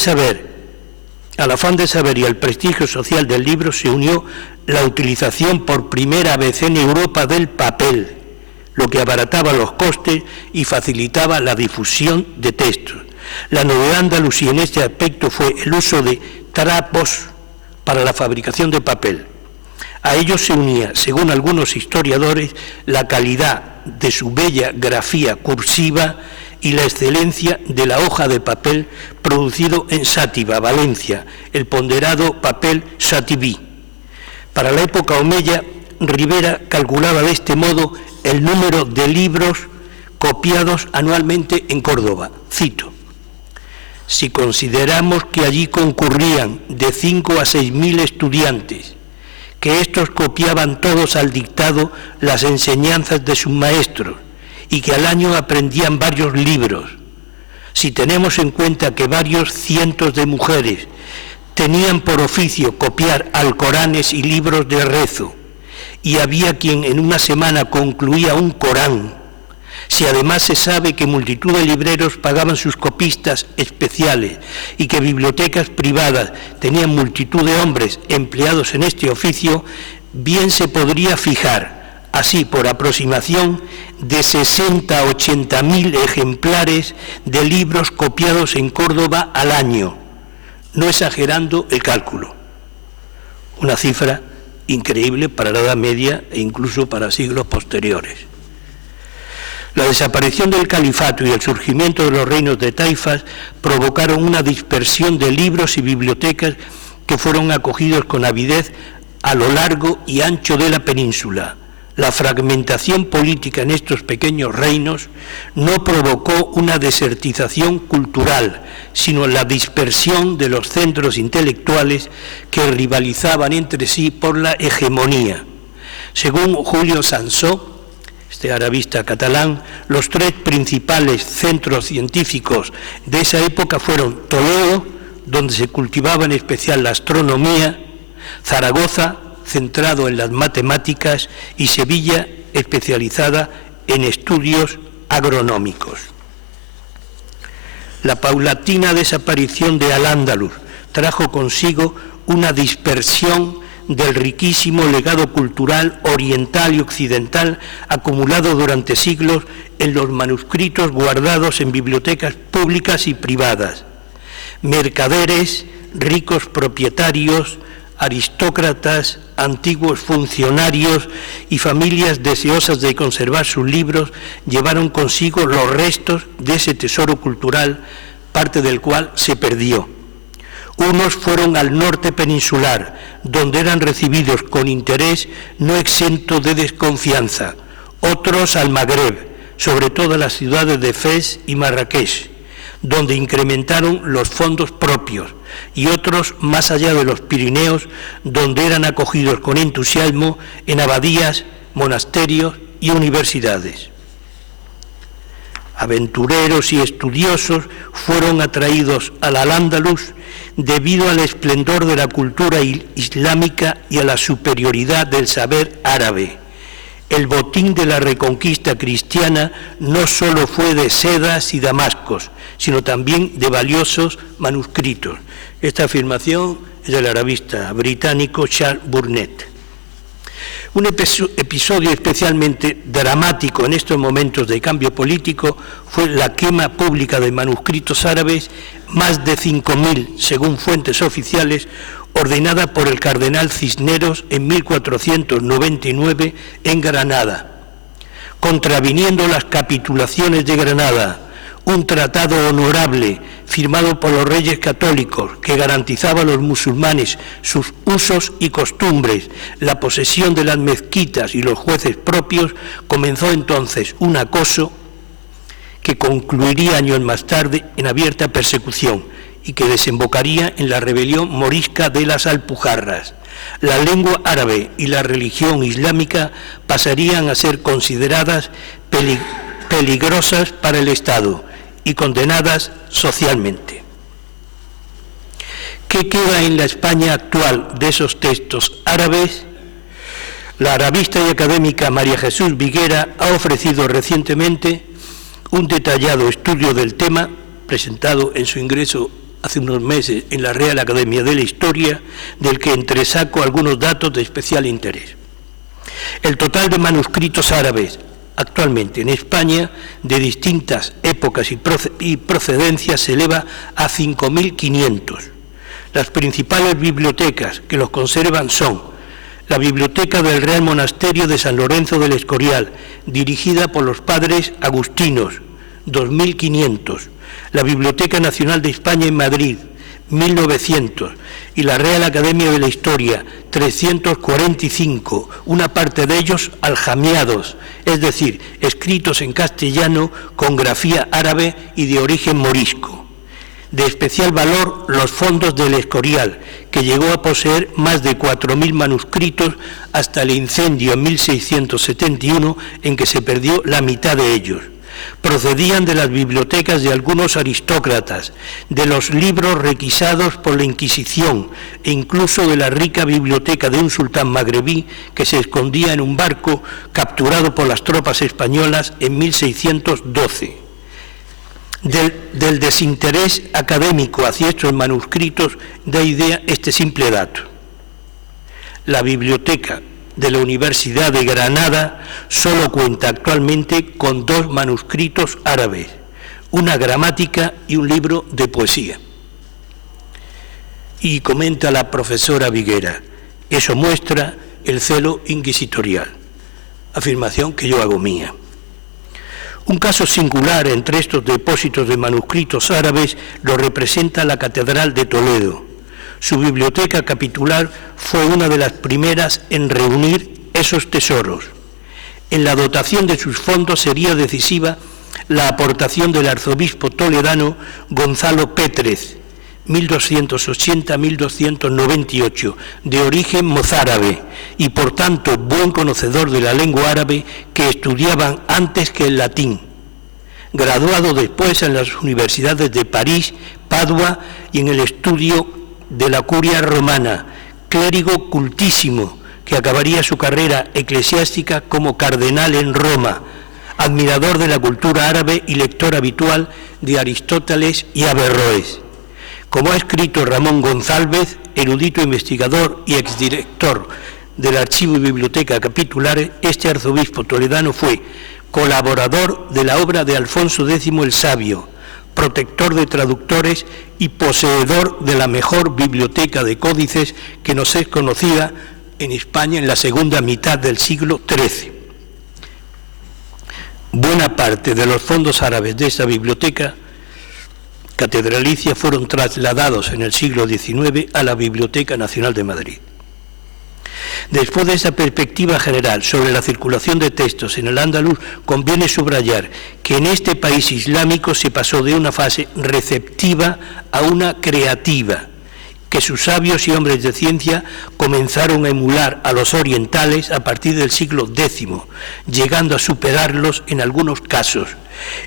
saber y al prestigio social del libro se unió la utilización por primera vez en Europa del papel, lo que abarataba los costes y facilitaba la difusión de textos. La novedad andalusí en este aspecto fue el uso de trapos para la fabricación de papel. A ello se unía, según algunos historiadores, la calidad de su bella grafía cursiva y la excelencia de la hoja de papel producido en Sátiva, Valencia, el ponderado papel Sativí. Para la época omeya, Rivera calculaba de este modo el número de libros copiados anualmente en Córdoba. Cito: si consideramos que allí concurrían de 5 a 6.000 estudiantes, que estos copiaban todos al dictado las enseñanzas de sus maestros y que al año aprendían varios libros, si tenemos en cuenta que varios cientos de mujeres tenían por oficio copiar alcoranes y libros de rezo, y había quien en una semana concluía un Corán, si además se sabe que multitud de libreros pagaban sus copistas especiales y que bibliotecas privadas tenían multitud de hombres empleados en este oficio, bien se podría fijar, así por aproximación, de 60 a 80.000 ejemplares de libros copiados en Córdoba al año, no exagerando el cálculo. Una cifra increíble para la Edad Media e incluso para siglos posteriores. La desaparición del califato y el surgimiento de los reinos de taifas provocaron una dispersión de libros y bibliotecas que fueron acogidos con avidez a lo largo y ancho de la península. La fragmentación política en estos pequeños reinos no provocó una desertización cultural, sino la dispersión de los centros intelectuales que rivalizaban entre sí por la hegemonía. Según Julio Sansó, este arabista catalán, los 3 principales centros científicos de esa época fueron Toledo, donde se cultivaba en especial la astronomía, Zaragoza, centrado en las matemáticas, y Sevilla, especializada en estudios agronómicos. La paulatina desaparición de al-Ándalus trajo consigo una dispersión del riquísimo legado cultural oriental y occidental acumulado durante siglos en los manuscritos guardados en bibliotecas públicas y privadas. Mercaderes, ricos propietarios, aristócratas, antiguos funcionarios y familias deseosas de conservar sus libros llevaron consigo los restos de ese tesoro cultural, parte del cual se perdió. Unos fueron al norte peninsular, donde eran recibidos con interés no exento de desconfianza, otros al Magreb, sobre todo las ciudades de Fez y Marrakech, donde incrementaron los fondos propios, y otros más allá de los Pirineos, donde eran acogidos con entusiasmo en abadías, monasterios y universidades. Aventureros y estudiosos fueron atraídos al Al-Ándalus debido al esplendor de la cultura islámica y a la superioridad del saber árabe. El botín de la reconquista cristiana no solo fue de sedas y damascos, sino también de valiosos manuscritos. Esta afirmación es del arabista británico Charles Burnett. Un episodio especialmente dramático en estos momentos de cambio político fue la quema pública de manuscritos árabes, más de 5.000, según fuentes oficiales, ordenada por el cardenal Cisneros en 1499 en Granada, contraviniendo las capitulaciones de Granada, un tratado honorable firmado por los reyes católicos que garantizaba a los musulmanes sus usos y costumbres, la posesión de las mezquitas y los jueces propios. Comenzó entonces un acoso que concluiría años más tarde en abierta persecución y que desembocaría en la rebelión morisca de las Alpujarras. La lengua árabe y la religión islámica pasarían a ser consideradas peligrosas para el Estado y condenadas socialmente. ¿Qué queda en la España actual de esos textos árabes? La arabista y académica María Jesús Viguera ha ofrecido recientemente un detallado estudio del tema, presentado en su ingreso hace unos meses en la Real Academia de la Historia, del que entresaco algunos datos de especial interés. El total de manuscritos árabes actualmente en España, de distintas épocas y procedencias, se eleva a 5.500. Las principales bibliotecas que los conservan son la Biblioteca del Real Monasterio de San Lorenzo del Escorial, dirigida por los padres agustinos, 2.500, la Biblioteca Nacional de España en Madrid, 1.900, y la Real Academia de la Historia, 345, una parte de ellos aljamiados, es decir, escritos en castellano con grafía árabe y de origen morisco. De especial valor los fondos del Escorial, que llegó a poseer más de 4.000 manuscritos hasta el incendio en 1671, en que se perdió la mitad de ellos. Procedían de las bibliotecas de algunos aristócratas, de los libros requisados por la Inquisición e incluso de la rica biblioteca de un sultán magrebí que se escondía en un barco capturado por las tropas españolas en 1612. Del desinterés académico hacia estos manuscritos da idea este simple dato. La biblioteca de la Universidad de Granada solo cuenta actualmente con 2 manuscritos árabes, una gramática y un libro de poesía. Y comenta la profesora Viguera, eso muestra el celo inquisitorial, afirmación que yo hago mía. Un caso singular entre estos depósitos de manuscritos árabes lo representa la Catedral de Toledo. Su biblioteca capitular fue una de las primeras en reunir esos tesoros. En la dotación de sus fondos sería decisiva la aportación del arzobispo toledano Gonzalo Pétrez, 1280-1298, de origen mozárabe y por tanto buen conocedor de la lengua árabe, que estudiaban antes que el latín. graduado después en las universidades de París, Padua y en el estudio de la curia romana, clérigo cultísimo que acabaría su carrera eclesiástica como cardenal en Roma, admirador de la cultura árabe y lector habitual de Aristóteles y Averroes. Como ha escrito Ramón González, erudito investigador y exdirector del Archivo y Biblioteca Capitulares, este arzobispo toledano fue colaborador de la obra de Alfonso X el Sabio, protector de traductores y poseedor de la mejor biblioteca de códices que nos es conocida en España en la segunda mitad del siglo XIII. Buena parte de los fondos árabes de esta biblioteca catedralicia fueron trasladados en el siglo XIX a la Biblioteca Nacional de Madrid. Después de esa perspectiva general sobre la circulación de textos en el Andaluz, conviene subrayar que en este país islámico se pasó de una fase receptiva a una creativa, que sus sabios y hombres de ciencia comenzaron a emular a los orientales a partir del siglo X, llegando a superarlos en algunos casos.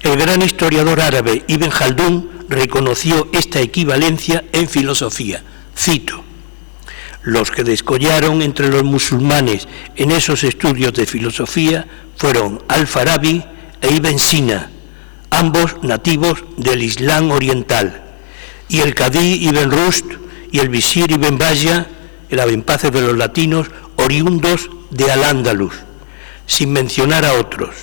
El gran historiador árabe Ibn Khaldún reconoció esta equivalencia en filosofía. Cito: los que descollaron entre los musulmanes en esos estudios de filosofía fueron Al-Farabi e Ibn Sina, ambos nativos del Islam oriental, y el Cadí Ibn Rushd y el visir Ibn Baya, el abenpace de los latinos, oriundos de Al-Ándalus, sin mencionar a otros.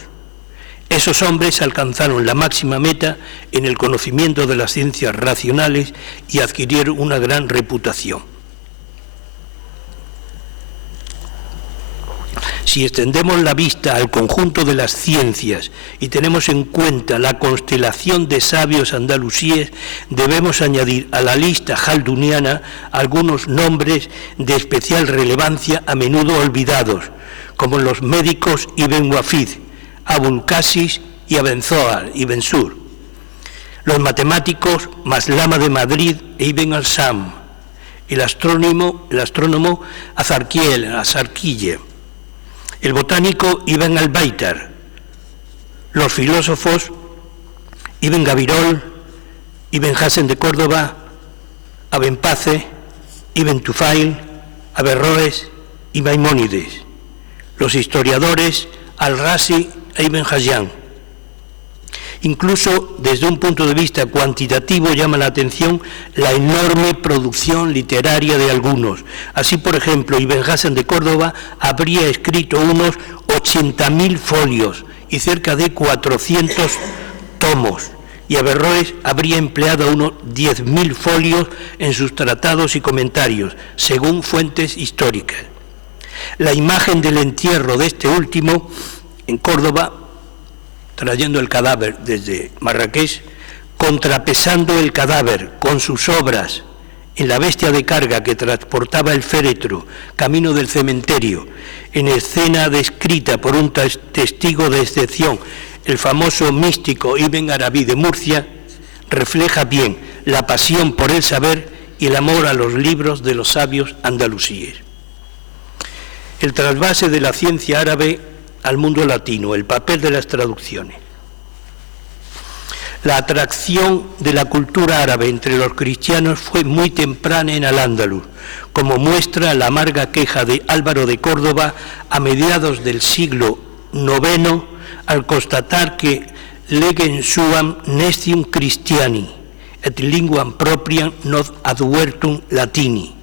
Esos hombres alcanzaron la máxima meta en el conocimiento de las ciencias racionales y adquirieron una gran reputación. Si extendemos la vista al conjunto de las ciencias y tenemos en cuenta la constelación de sabios andalusíes, debemos añadir a la lista khalduniana algunos nombres de especial relevancia a menudo olvidados, como los médicos Ibn Wafid, Abul Qasis y Aben Zohar, Ibn Sur, los matemáticos Maslama de Madrid e Ibn al-Sam, el astrónomo Azarquille, el botánico Ibn al-Baitar, los filósofos Ibn Gabirol, Ibn Hasan de Córdoba, Abenpace, Ibn Tufail, Averroes y Maimónides, los historiadores Al-Razi e Ibn Hayyan. Incluso desde un punto de vista cuantitativo llama la atención la enorme producción literaria de algunos. Así, por ejemplo, Ibn Hasan de Córdoba habría escrito unos 80.000 folios y cerca de 400 tomos, y Averroes habría empleado unos 10.000 folios en sus tratados y comentarios, según fuentes históricas. La imagen del entierro de este último en Córdoba, trayendo el cadáver desde Marrakech, contrapesando el cadáver con sus obras en la bestia de carga que transportaba el féretro camino del cementerio, en escena descrita por un testigo de excepción, el famoso místico Ibn Arabi de Murcia, refleja bien la pasión por el saber y el amor a los libros de los sabios andalusíes. El trasvase de la ciencia árabe al mundo latino, el papel de las traducciones. La atracción de la cultura árabe entre los cristianos fue muy temprana en Al-Ándalus, como muestra la amarga queja de Álvaro de Córdoba a mediados del siglo IX, al constatar que legem suam nestium Christiani et linguam propriam not advertum Latini.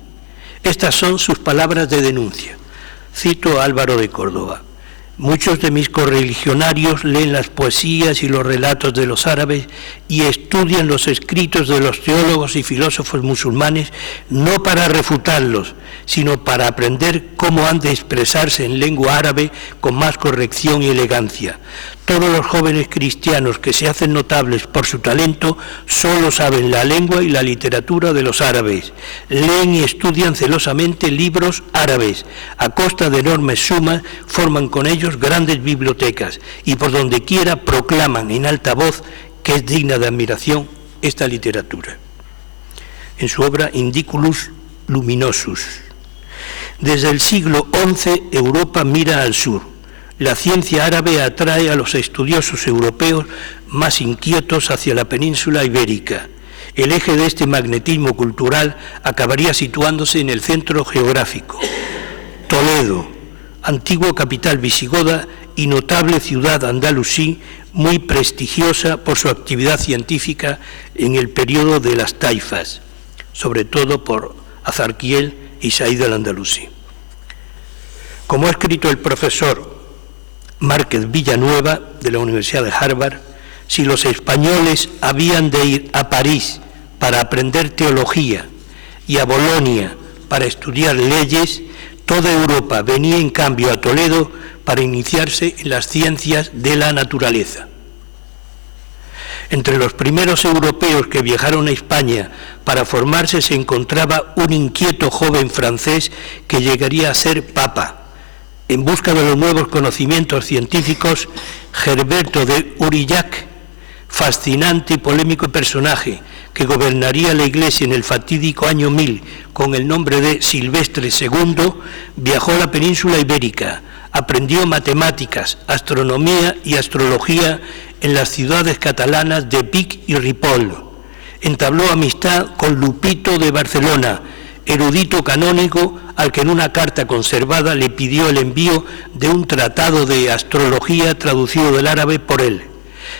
Estas son sus palabras de denuncia. Cito a Álvaro de Córdoba: muchos de mis correligionarios leen las poesías y los relatos de los árabes y estudian los escritos de los teólogos y filósofos musulmanes no para refutarlos, sino para aprender cómo han de expresarse en lengua árabe con más corrección y elegancia. Todos los jóvenes cristianos que se hacen notables por su talento solo saben la lengua y la literatura de los árabes. Leen y estudian celosamente libros árabes. A costa de enormes sumas forman con ellos grandes bibliotecas y por donde quiera proclaman en alta voz que es digna de admiración esta literatura. En su obra Indiculus Luminosus. Desde el siglo XI Europa mira al sur. La ciencia árabe atrae a los estudiosos europeos más inquietos hacia la península ibérica. El eje de este magnetismo cultural acabaría situándose en el centro geográfico. Toledo, antigua capital visigoda y notable ciudad andalusí, muy prestigiosa por su actividad científica en el periodo de las taifas, sobre todo por Azarquiel y Said al-Andalusí. Como ha escrito el profesor Márquez Villanueva, de la Universidad de Harvard, si los españoles habían de ir a París para aprender teología y a Bolonia para estudiar leyes, toda Europa venía en cambio a Toledo para iniciarse en las ciencias de la naturaleza. Entre los primeros europeos que viajaron a España para formarse se encontraba un inquieto joven francés que llegaría a ser papa. En busca de los nuevos conocimientos científicos, Gerberto de Aurillac, fascinante y polémico personaje que gobernaría la Iglesia en el fatídico año 1000 con el nombre de Silvestre II, viajó a la península ibérica, aprendió matemáticas, astronomía y astrología en las ciudades catalanas de Vic y Ripoll. Entabló amistad con Lupito de Barcelona, erudito canónico al que en una carta conservada le pidió el envío de un tratado de astrología traducido del árabe por él.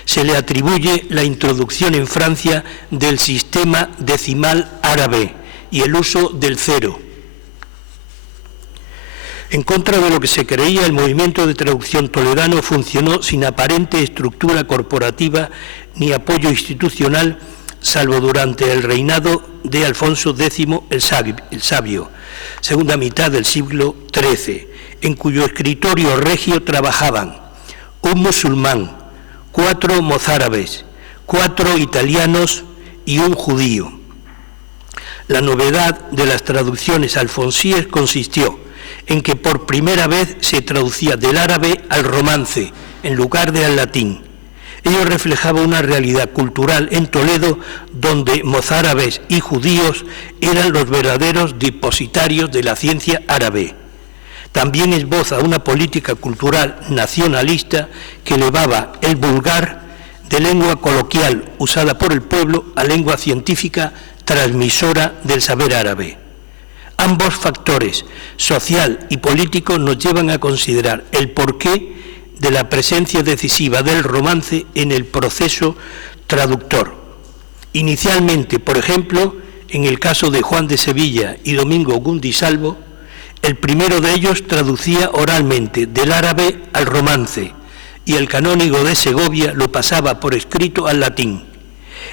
Se le atribuye la introducción en Francia del sistema decimal árabe y el uso del cero. En contra de lo que se creía, el movimiento de traducción toledano funcionó sin aparente estructura corporativa ni apoyo institucional, salvo durante el reinado de Alfonso X el Sabio, segunda mitad del siglo XIII, en cuyo escritorio regio trabajaban un musulmán, 4 mozárabes, 4 italianos y un judío. La novedad de las traducciones alfonsíes consistió en que por primera vez se traducía del árabe al romance en lugar de al latín. Ello reflejaba una realidad cultural en Toledo donde mozárabes y judíos eran los verdaderos depositarios de la ciencia árabe. También esboza una política cultural nacionalista que elevaba el vulgar de lengua coloquial usada por el pueblo a lengua científica transmisora del saber árabe. Ambos factores, social y político, nos llevan a considerar el porqué de la presencia decisiva del romance en el proceso traductor. Inicialmente, por ejemplo, en el caso de Juan de Sevilla y Domingo Gundisalvo, el primero de ellos traducía oralmente del árabe al romance y el canónigo de Segovia lo pasaba por escrito al latín.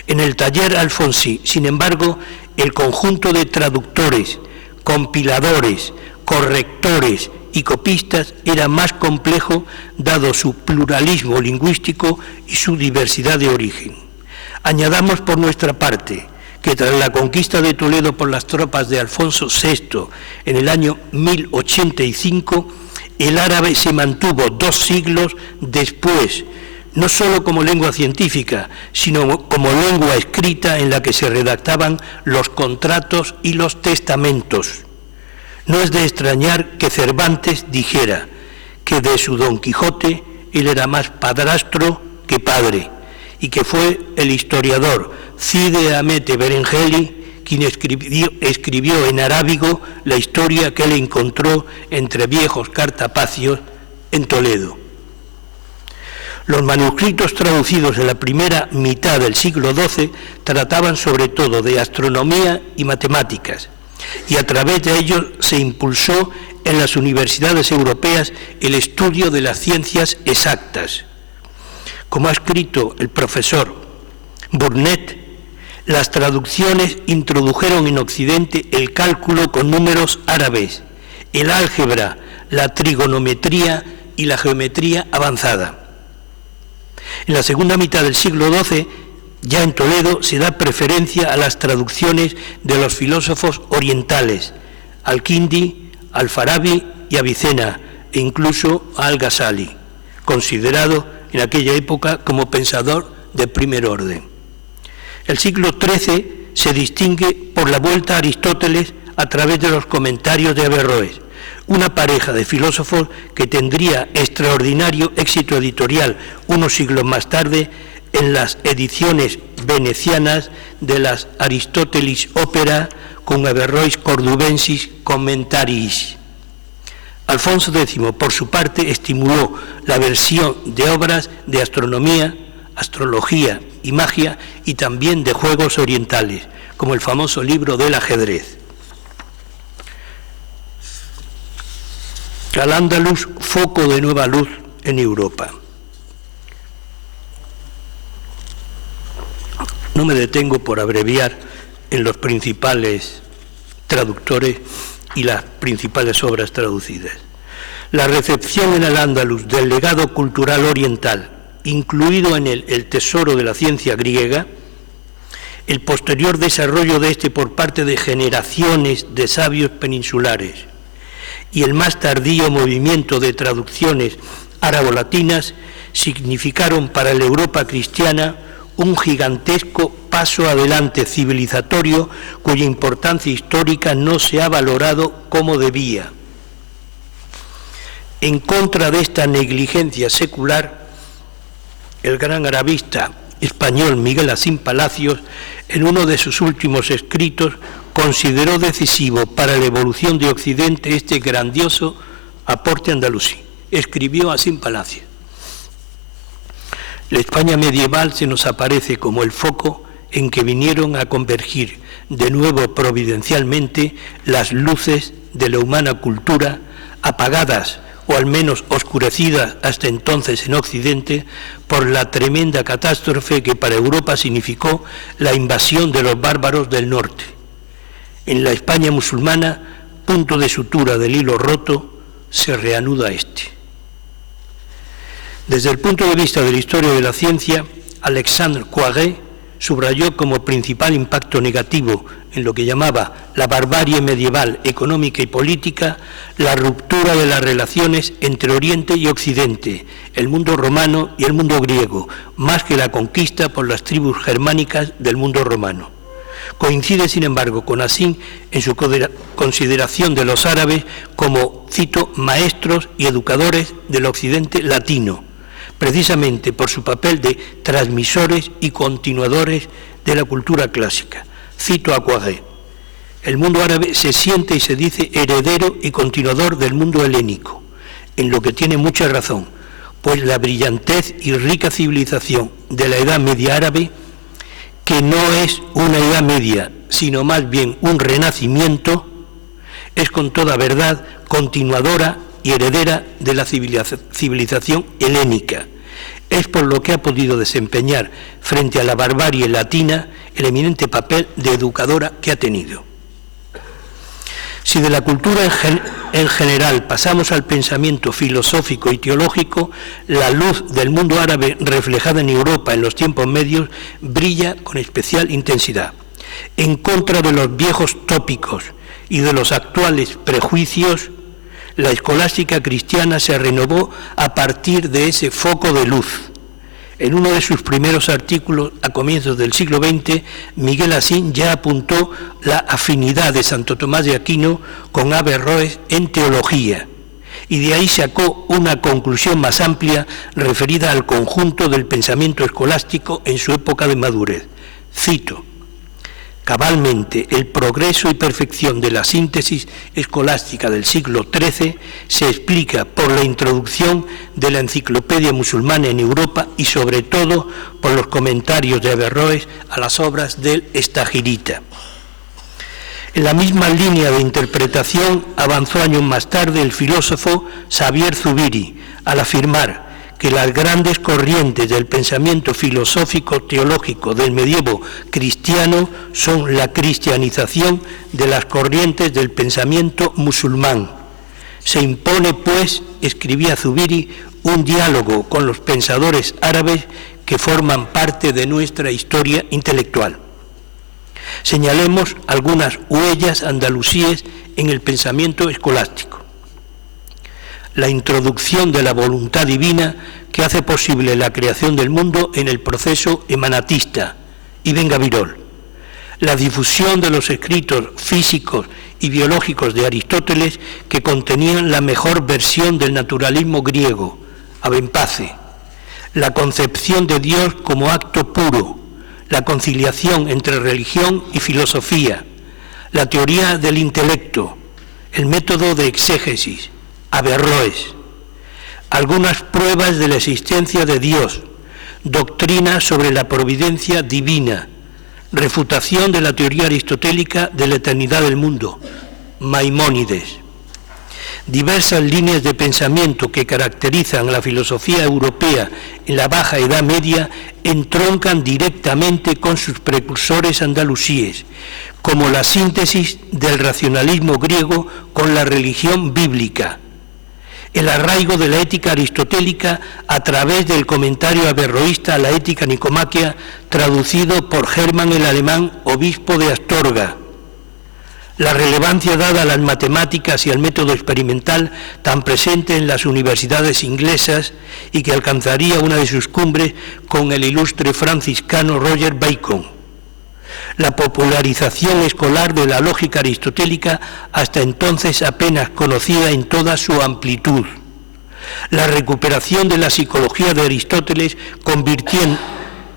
En el taller alfonsí, sin embargo, el conjunto de traductores, compiladores, correctores y copistas era más complejo dado su pluralismo lingüístico y su diversidad de origen. Añadamos por nuestra parte que tras la conquista de Toledo por las tropas de Alfonso VI en el año 1085, el árabe se mantuvo 2 siglos después, no solo como lengua científica, sino como lengua escrita en la que se redactaban los contratos y los testamentos. No es de extrañar que Cervantes dijera que de su Don Quijote él era más padrastro que padre, y que fue el historiador Cide Hamete Berengeli quien escribió en arábigo la historia que él encontró entre viejos cartapacios en Toledo. Los manuscritos traducidos en la primera mitad del siglo XII trataban sobre todo de astronomía y matemáticas, y a través de ellos se impulsó en las universidades europeas el estudio de las ciencias exactas. Como ha escrito el profesor Burnett, las traducciones introdujeron en Occidente el cálculo con números árabes, el álgebra, la trigonometría y la geometría avanzada. En la segunda mitad del siglo XII, ya en Toledo, se da preferencia a las traducciones de los filósofos orientales, al-Kindi, al-Farabi y Avicena, e incluso a al-Ghazali, considerado en aquella época como pensador de primer orden. El siglo XIII se distingue por la vuelta a Aristóteles a través de los comentarios de Averroes, una pareja de filósofos que tendría extraordinario éxito editorial unos siglos más tarde en las ediciones venecianas de las Aristotelis Opera cum Averrois Cordubensis Commentaris. Alfonso X, por su parte, estimuló la versión de obras de astronomía, astrología y magia, y también de juegos orientales, como el famoso libro del ajedrez. Al-Ándalus, foco de nueva luz en Europa. No me detengo por abreviar en los principales traductores y las principales obras traducidas. La recepción en Al-Ándalus del legado cultural oriental, incluido en él el tesoro de la ciencia griega, el posterior desarrollo de este por parte de generaciones de sabios peninsulares y el más tardío movimiento de traducciones árabo-latinas significaron para la Europa cristiana un gigantesco paso adelante civilizatorio cuya importancia histórica no se ha valorado como debía. En contra de esta negligencia secular, el gran arabista español Miguel Asín Palacios, en uno de sus últimos escritos, consideró decisivo para la evolución de Occidente este grandioso aporte andalusí. Escribió Asín Palacios: la España medieval se nos aparece como el foco en que vinieron a convergir de nuevo providencialmente las luces de la humana cultura, apagadas o al menos oscurecidas hasta entonces en Occidente por la tremenda catástrofe que para Europa significó la invasión de los bárbaros del norte. En la España musulmana, punto de sutura del hilo roto, se reanuda este. Desde el punto de vista de la historia de la ciencia, Alexandre Coiré subrayó como principal impacto negativo en lo que llamaba la barbarie medieval económica y política la ruptura de las relaciones entre Oriente y Occidente, el mundo romano y el mundo griego, más que la conquista por las tribus germánicas del mundo romano. Coincide, sin embargo, con Asín en su consideración de los árabes como, cito, maestros y educadores del occidente latino, precisamente por su papel de transmisores y continuadores de la cultura clásica. Cito a Coiré: el mundo árabe se siente y se dice heredero y continuador del mundo helénico, en lo que tiene mucha razón, pues la brillantez y rica civilización de la Edad Media árabe, que no es una Edad Media, sino más bien un renacimiento, es con toda verdad continuadora y heredera de la civilización helénica. Es por lo que ha podido desempeñar frente a la barbarie latina el eminente papel de educadora que ha tenido. Si de la cultura en general pasamos al pensamiento filosófico y teológico, la luz del mundo árabe reflejada en Europa en los tiempos medios brilla con especial intensidad. En contra de los viejos tópicos y de los actuales prejuicios, la escolástica cristiana se renovó a partir de ese foco de luz. En uno de sus primeros artículos, a comienzos del siglo XX, Miguel Asín ya apuntó la afinidad de Santo Tomás de Aquino con Averroes en teología, y de ahí sacó una conclusión más amplia referida al conjunto del pensamiento escolástico en su época de madurez. Cito: cabalmente, el progreso y perfección de la síntesis escolástica del siglo XIII se explica por la introducción de la enciclopedia musulmana en Europa y sobre todo por los comentarios de Averroes a las obras del Estagirita. En la misma línea de interpretación avanzó años más tarde el filósofo Xavier Zubiri al afirmar que las grandes corrientes del pensamiento filosófico-teológico del medievo cristiano son la cristianización de las corrientes del pensamiento musulmán. Se impone, pues, escribía Zubiri, un diálogo con los pensadores árabes que forman parte de nuestra historia intelectual. Señalemos algunas huellas andalusíes en el pensamiento escolástico. La introducción de la voluntad divina que hace posible la creación del mundo en el proceso emanatista, Ibn Gabirol. La difusión de los escritos físicos y biológicos de Aristóteles que contenían la mejor versión del naturalismo griego, Abenpace. la concepción de Dios como acto puro, la conciliación entre religión y filosofía, la teoría del intelecto, el método de exégesis, Averroes, algunas pruebas de la existencia de Dios, doctrina sobre la providencia divina, refutación de la teoría aristotélica de la eternidad del mundo, Maimónides. Diversas líneas de pensamiento que caracterizan la filosofía europea en la Baja Edad Media entroncan directamente con sus precursores andalusíes, como la síntesis del racionalismo griego con la religión bíblica, el arraigo de la ética aristotélica a través del comentario averroísta a la ética nicomaquia traducido por Germán el Alemán, obispo de Astorga, la relevancia dada a las matemáticas y al método experimental tan presente en las universidades inglesas y que alcanzaría una de sus cumbres con el ilustre franciscano Roger Bacon, la popularización escolar de la lógica aristotélica hasta entonces apenas conocida en toda su amplitud, la recuperación de la psicología de Aristóteles convirtiendo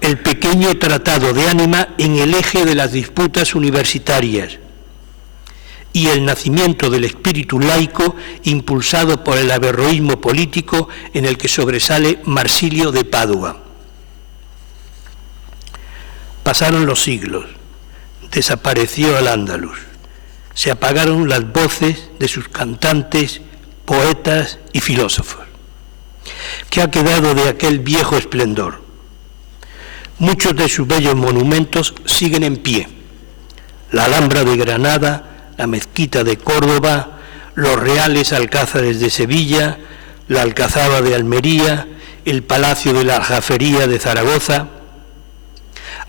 el pequeño tratado de ánima en el eje de las disputas universitarias, y el nacimiento del espíritu laico impulsado por el averroísmo político en el que sobresale Marsilio de Padua. Pasaron los siglos, desapareció al-Ándalus, se apagaron las voces de sus cantantes, poetas y filósofos. ¿Qué ha quedado de aquel viejo esplendor? Muchos de sus bellos monumentos siguen en pie. La Alhambra de Granada, la Mezquita de Córdoba, los reales alcázares de Sevilla, la Alcazaba de Almería, el Palacio de la Aljafería de Zaragoza.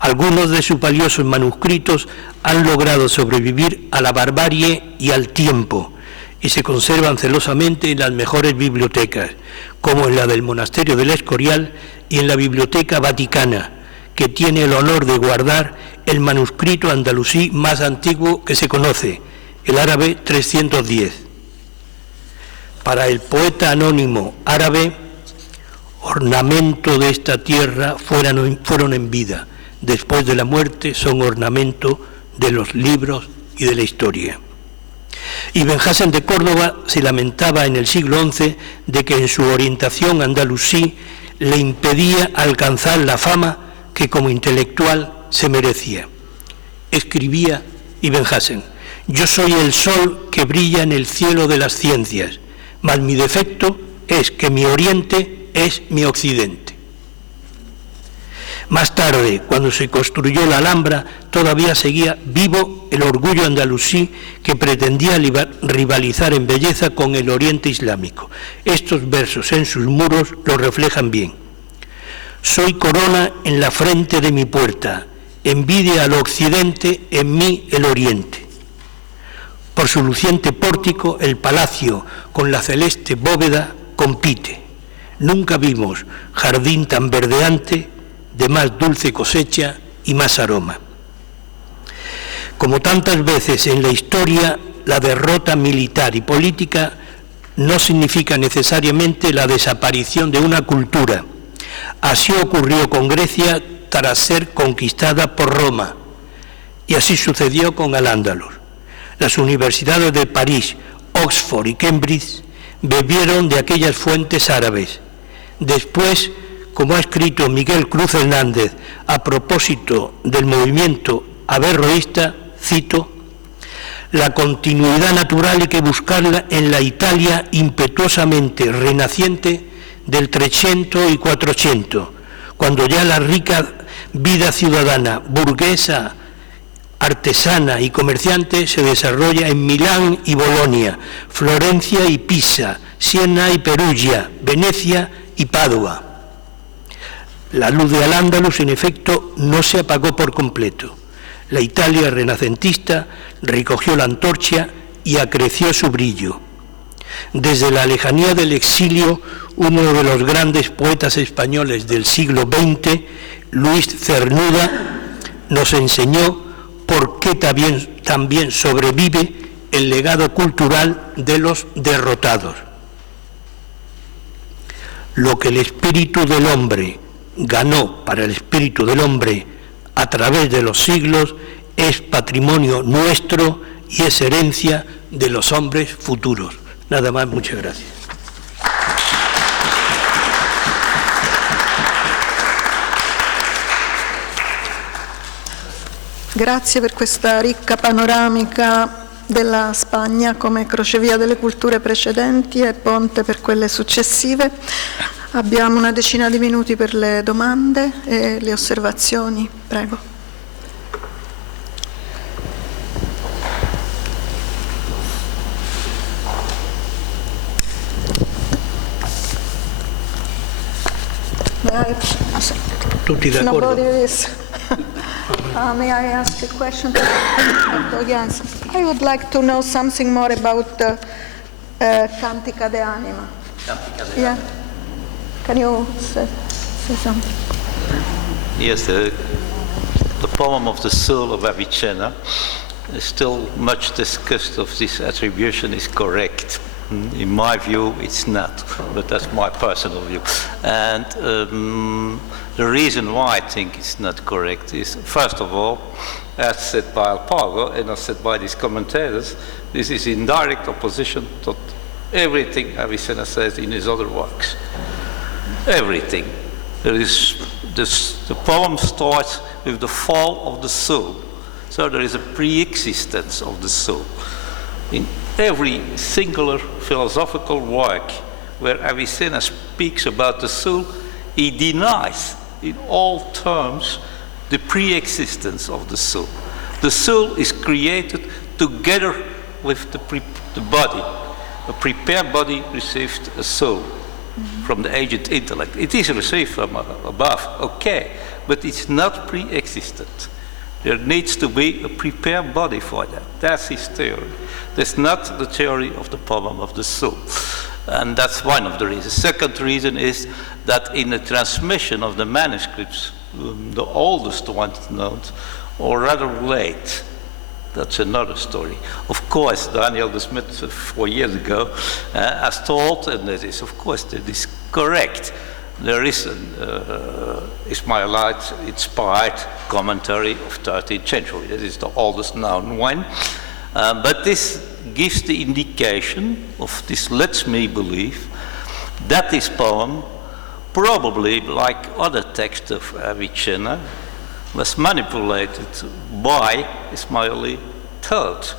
Algunos de sus valiosos manuscritos han logrado sobrevivir a la barbarie y al tiempo y se conservan celosamente en las mejores bibliotecas, como en la del Monasterio del Escorial y en la Biblioteca Vaticana, que tiene el honor de guardar el manuscrito andalusí más antiguo que se conoce, el árabe 310. Para el poeta anónimo árabe, ornamento de esta tierra fueron en vida, después de la muerte son ornamento de los libros y de la historia. Ibn Hasan de Córdoba se lamentaba en el siglo XI de que en su orientación andalusí le impedía alcanzar la fama que como intelectual se merecía. Escribía Ibn Hasan: yo soy el sol que brilla en el cielo de las ciencias, mas mi defecto es que mi oriente es mi occidente. Más tarde, cuando se construyó la Alhambra, todavía seguía vivo el orgullo andalusí que pretendía rivalizar en belleza con el oriente islámico. Estos versos en sus muros lo reflejan bien. Soy corona en la frente de mi puerta, envidia al occidente, en mí el oriente. Por su luciente pórtico, el palacio con la celeste bóveda compite. Nunca vimos jardín tan verdeante, de más dulce cosecha y más aroma. Como tantas veces en la historia, la derrota militar y política no significa necesariamente la desaparición de una cultura. Así ocurrió con Grecia tras ser conquistada por Roma, y así sucedió con al-Ándalus. Las universidades de París, Oxford y Cambridge bebieron de aquellas fuentes árabes. Después, como ha escrito Miguel Cruz Hernández a propósito del movimiento averroísta, cito: la continuidad natural hay que buscarla en la Italia impetuosamente renaciente del 300 y 400, cuando ya la rica vida ciudadana, burguesa, artesana y comerciante se desarrolla en Milán y Bolonia, Florencia y Pisa, Siena y Perugia, Venecia y Padua. La luz de al-Ándalus, en efecto, no se apagó por completo. La Italia renacentista recogió la antorcha y acreció su brillo. Desde la lejanía del exilio, uno de los grandes poetas españoles del siglo XX, Luis Cernuda, nos enseñó por qué también sobrevive el legado cultural de los derrotados. Lo que el espíritu del hombre ganó para el espíritu del hombre a través de los siglos, es patrimonio nuestro y es herencia de los hombres futuros. Nada más, muchas gracias. Grazie per questa ricca panoramica della Spagna come crocevia delle culture precedenti e ponte per quelle successive. Abbiamo una decina di minuti per le domande e le osservazioni. Prego. Tutti d'accordo? May I ask a question? Yes. I would like to know something more about the Cantica de Anima. Yeah. Can you say something? Yes, the poem of the soul of Avicenna is still much discussed if this attribution is correct. In my view, it's not, but that's my personal view. And the reason why I think it's not correct is, first of all, as said by Alpago and as said by these commentators, this is in direct opposition to everything Avicenna says in his other works. Everything. The poem starts with the fall of the soul. So there is a pre-existence of the soul. In every singular philosophical work where Avicenna speaks about the soul, he denies in all terms the pre-existence of the soul. The soul is created together with the body. A prepared body received a soul from the agent intellect. It is received from above, okay, but it's not pre-existent. There needs to be a prepared body for that. That's his theory. That's not the theory of the poem of the soul. And that's one of the reasons. Second reason is that in the transmission of the manuscripts, the oldest ones known, are rather late. That's another story. Of course, Daniel de Smet 4 years ago has told, and that is, of course, that is correct. There is an Ismailite-inspired commentary of 13th century. That is the oldest known one. But this gives the indication of this, lets me believe, that this poem, probably like other texts of Avicenna, was manipulated by Ismaili thought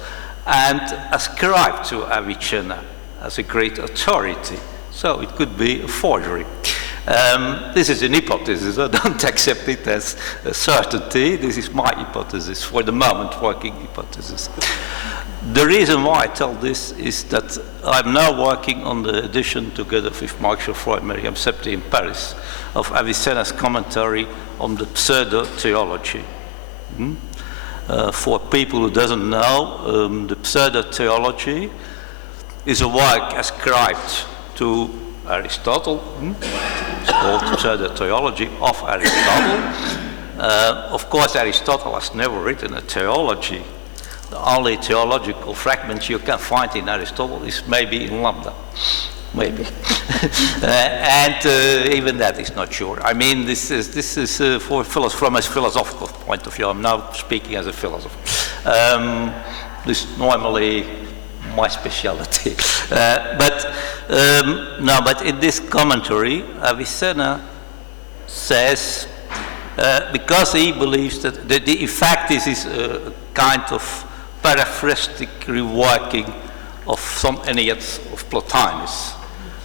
and ascribed to Avicenna as a great authority. So it could be a forgery. This is an hypothesis. I don't accept it as a certainty. This is my hypothesis, for the moment, working hypothesis. The reason why I tell this is that I'm now working on the edition, together with Marc Geoffroy and Miriam Septi in Paris, of Avicenna's commentary on the pseudo-theology. For people who doesn't know, the pseudo-theology is a work ascribed to Aristotle. It's called pseudo-theology of Aristotle. Of course, Aristotle has never written a theology. The only theological fragments you can find in Aristotle is maybe in Lambda. Maybe. And even that is not sure. I mean, this is from a philosophical point of view. I'm now speaking as a philosopher. This is normally my specialty. But in this commentary, Avicenna says, because he believes that in fact this is a kind of paraphrastic reworking of some Enneads of Plotinus.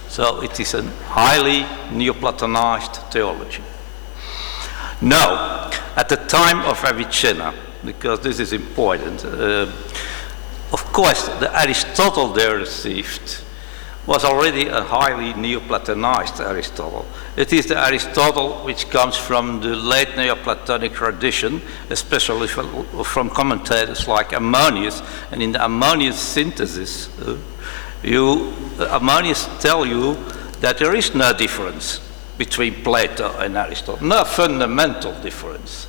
So it is a highly Neoplatonized theology. Now, at the time of Avicenna, because this is important, of course, the Aristotle they received was already a highly Neoplatonized Aristotle. It is the Aristotle which comes from the late Neoplatonic tradition, especially from commentators like Ammonius. And in the Ammonius synthesis, Ammonius tell you that there is no difference between Plato and Aristotle, no fundamental difference.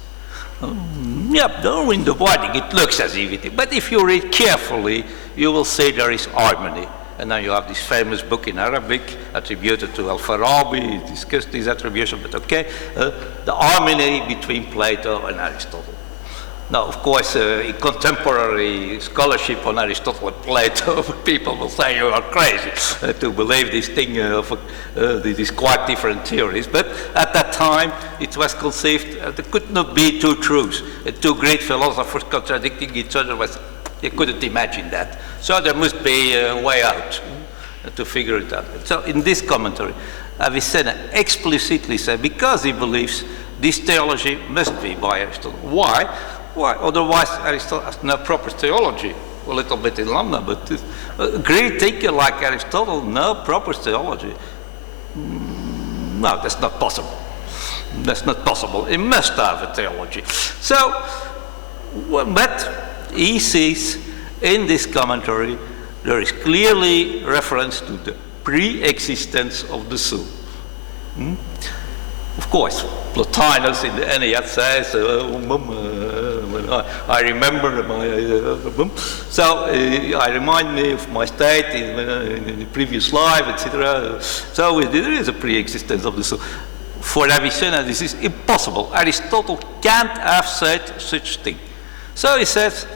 Though in the wording it looks as if it is, but if you read carefully, you will see there is harmony. And then you have this famous book in Arabic attributed to Al-Farabi. He discussed these attributions, but okay. The harmony between Plato and Aristotle. Now, of course, in contemporary scholarship on Aristotle and Plato, people will say you are crazy to believe this thing of these quite different theories. But at that time, it was conceived there could not be two truths. Two great philosophers contradicting each other. You couldn't imagine that. So there must be a way out to figure it out. So in this commentary, Avicenna explicitly said, because he believes this theology must be by Aristotle. Why? Why? Otherwise, Aristotle has no proper theology. A little bit in London, but a great thinker like Aristotle, no proper theology. No, that's not possible. That's not possible. He must have a theology. So, but he sees in this commentary, there is clearly reference to the pre-existence of the soul. Of course, Plotinus in the Ennead says, I remember my, so I remind me of my state in the previous life, etc. So there is a pre-existence of the soul. For Avicenna, this is impossible. Aristotle can't have said such thing. So he says,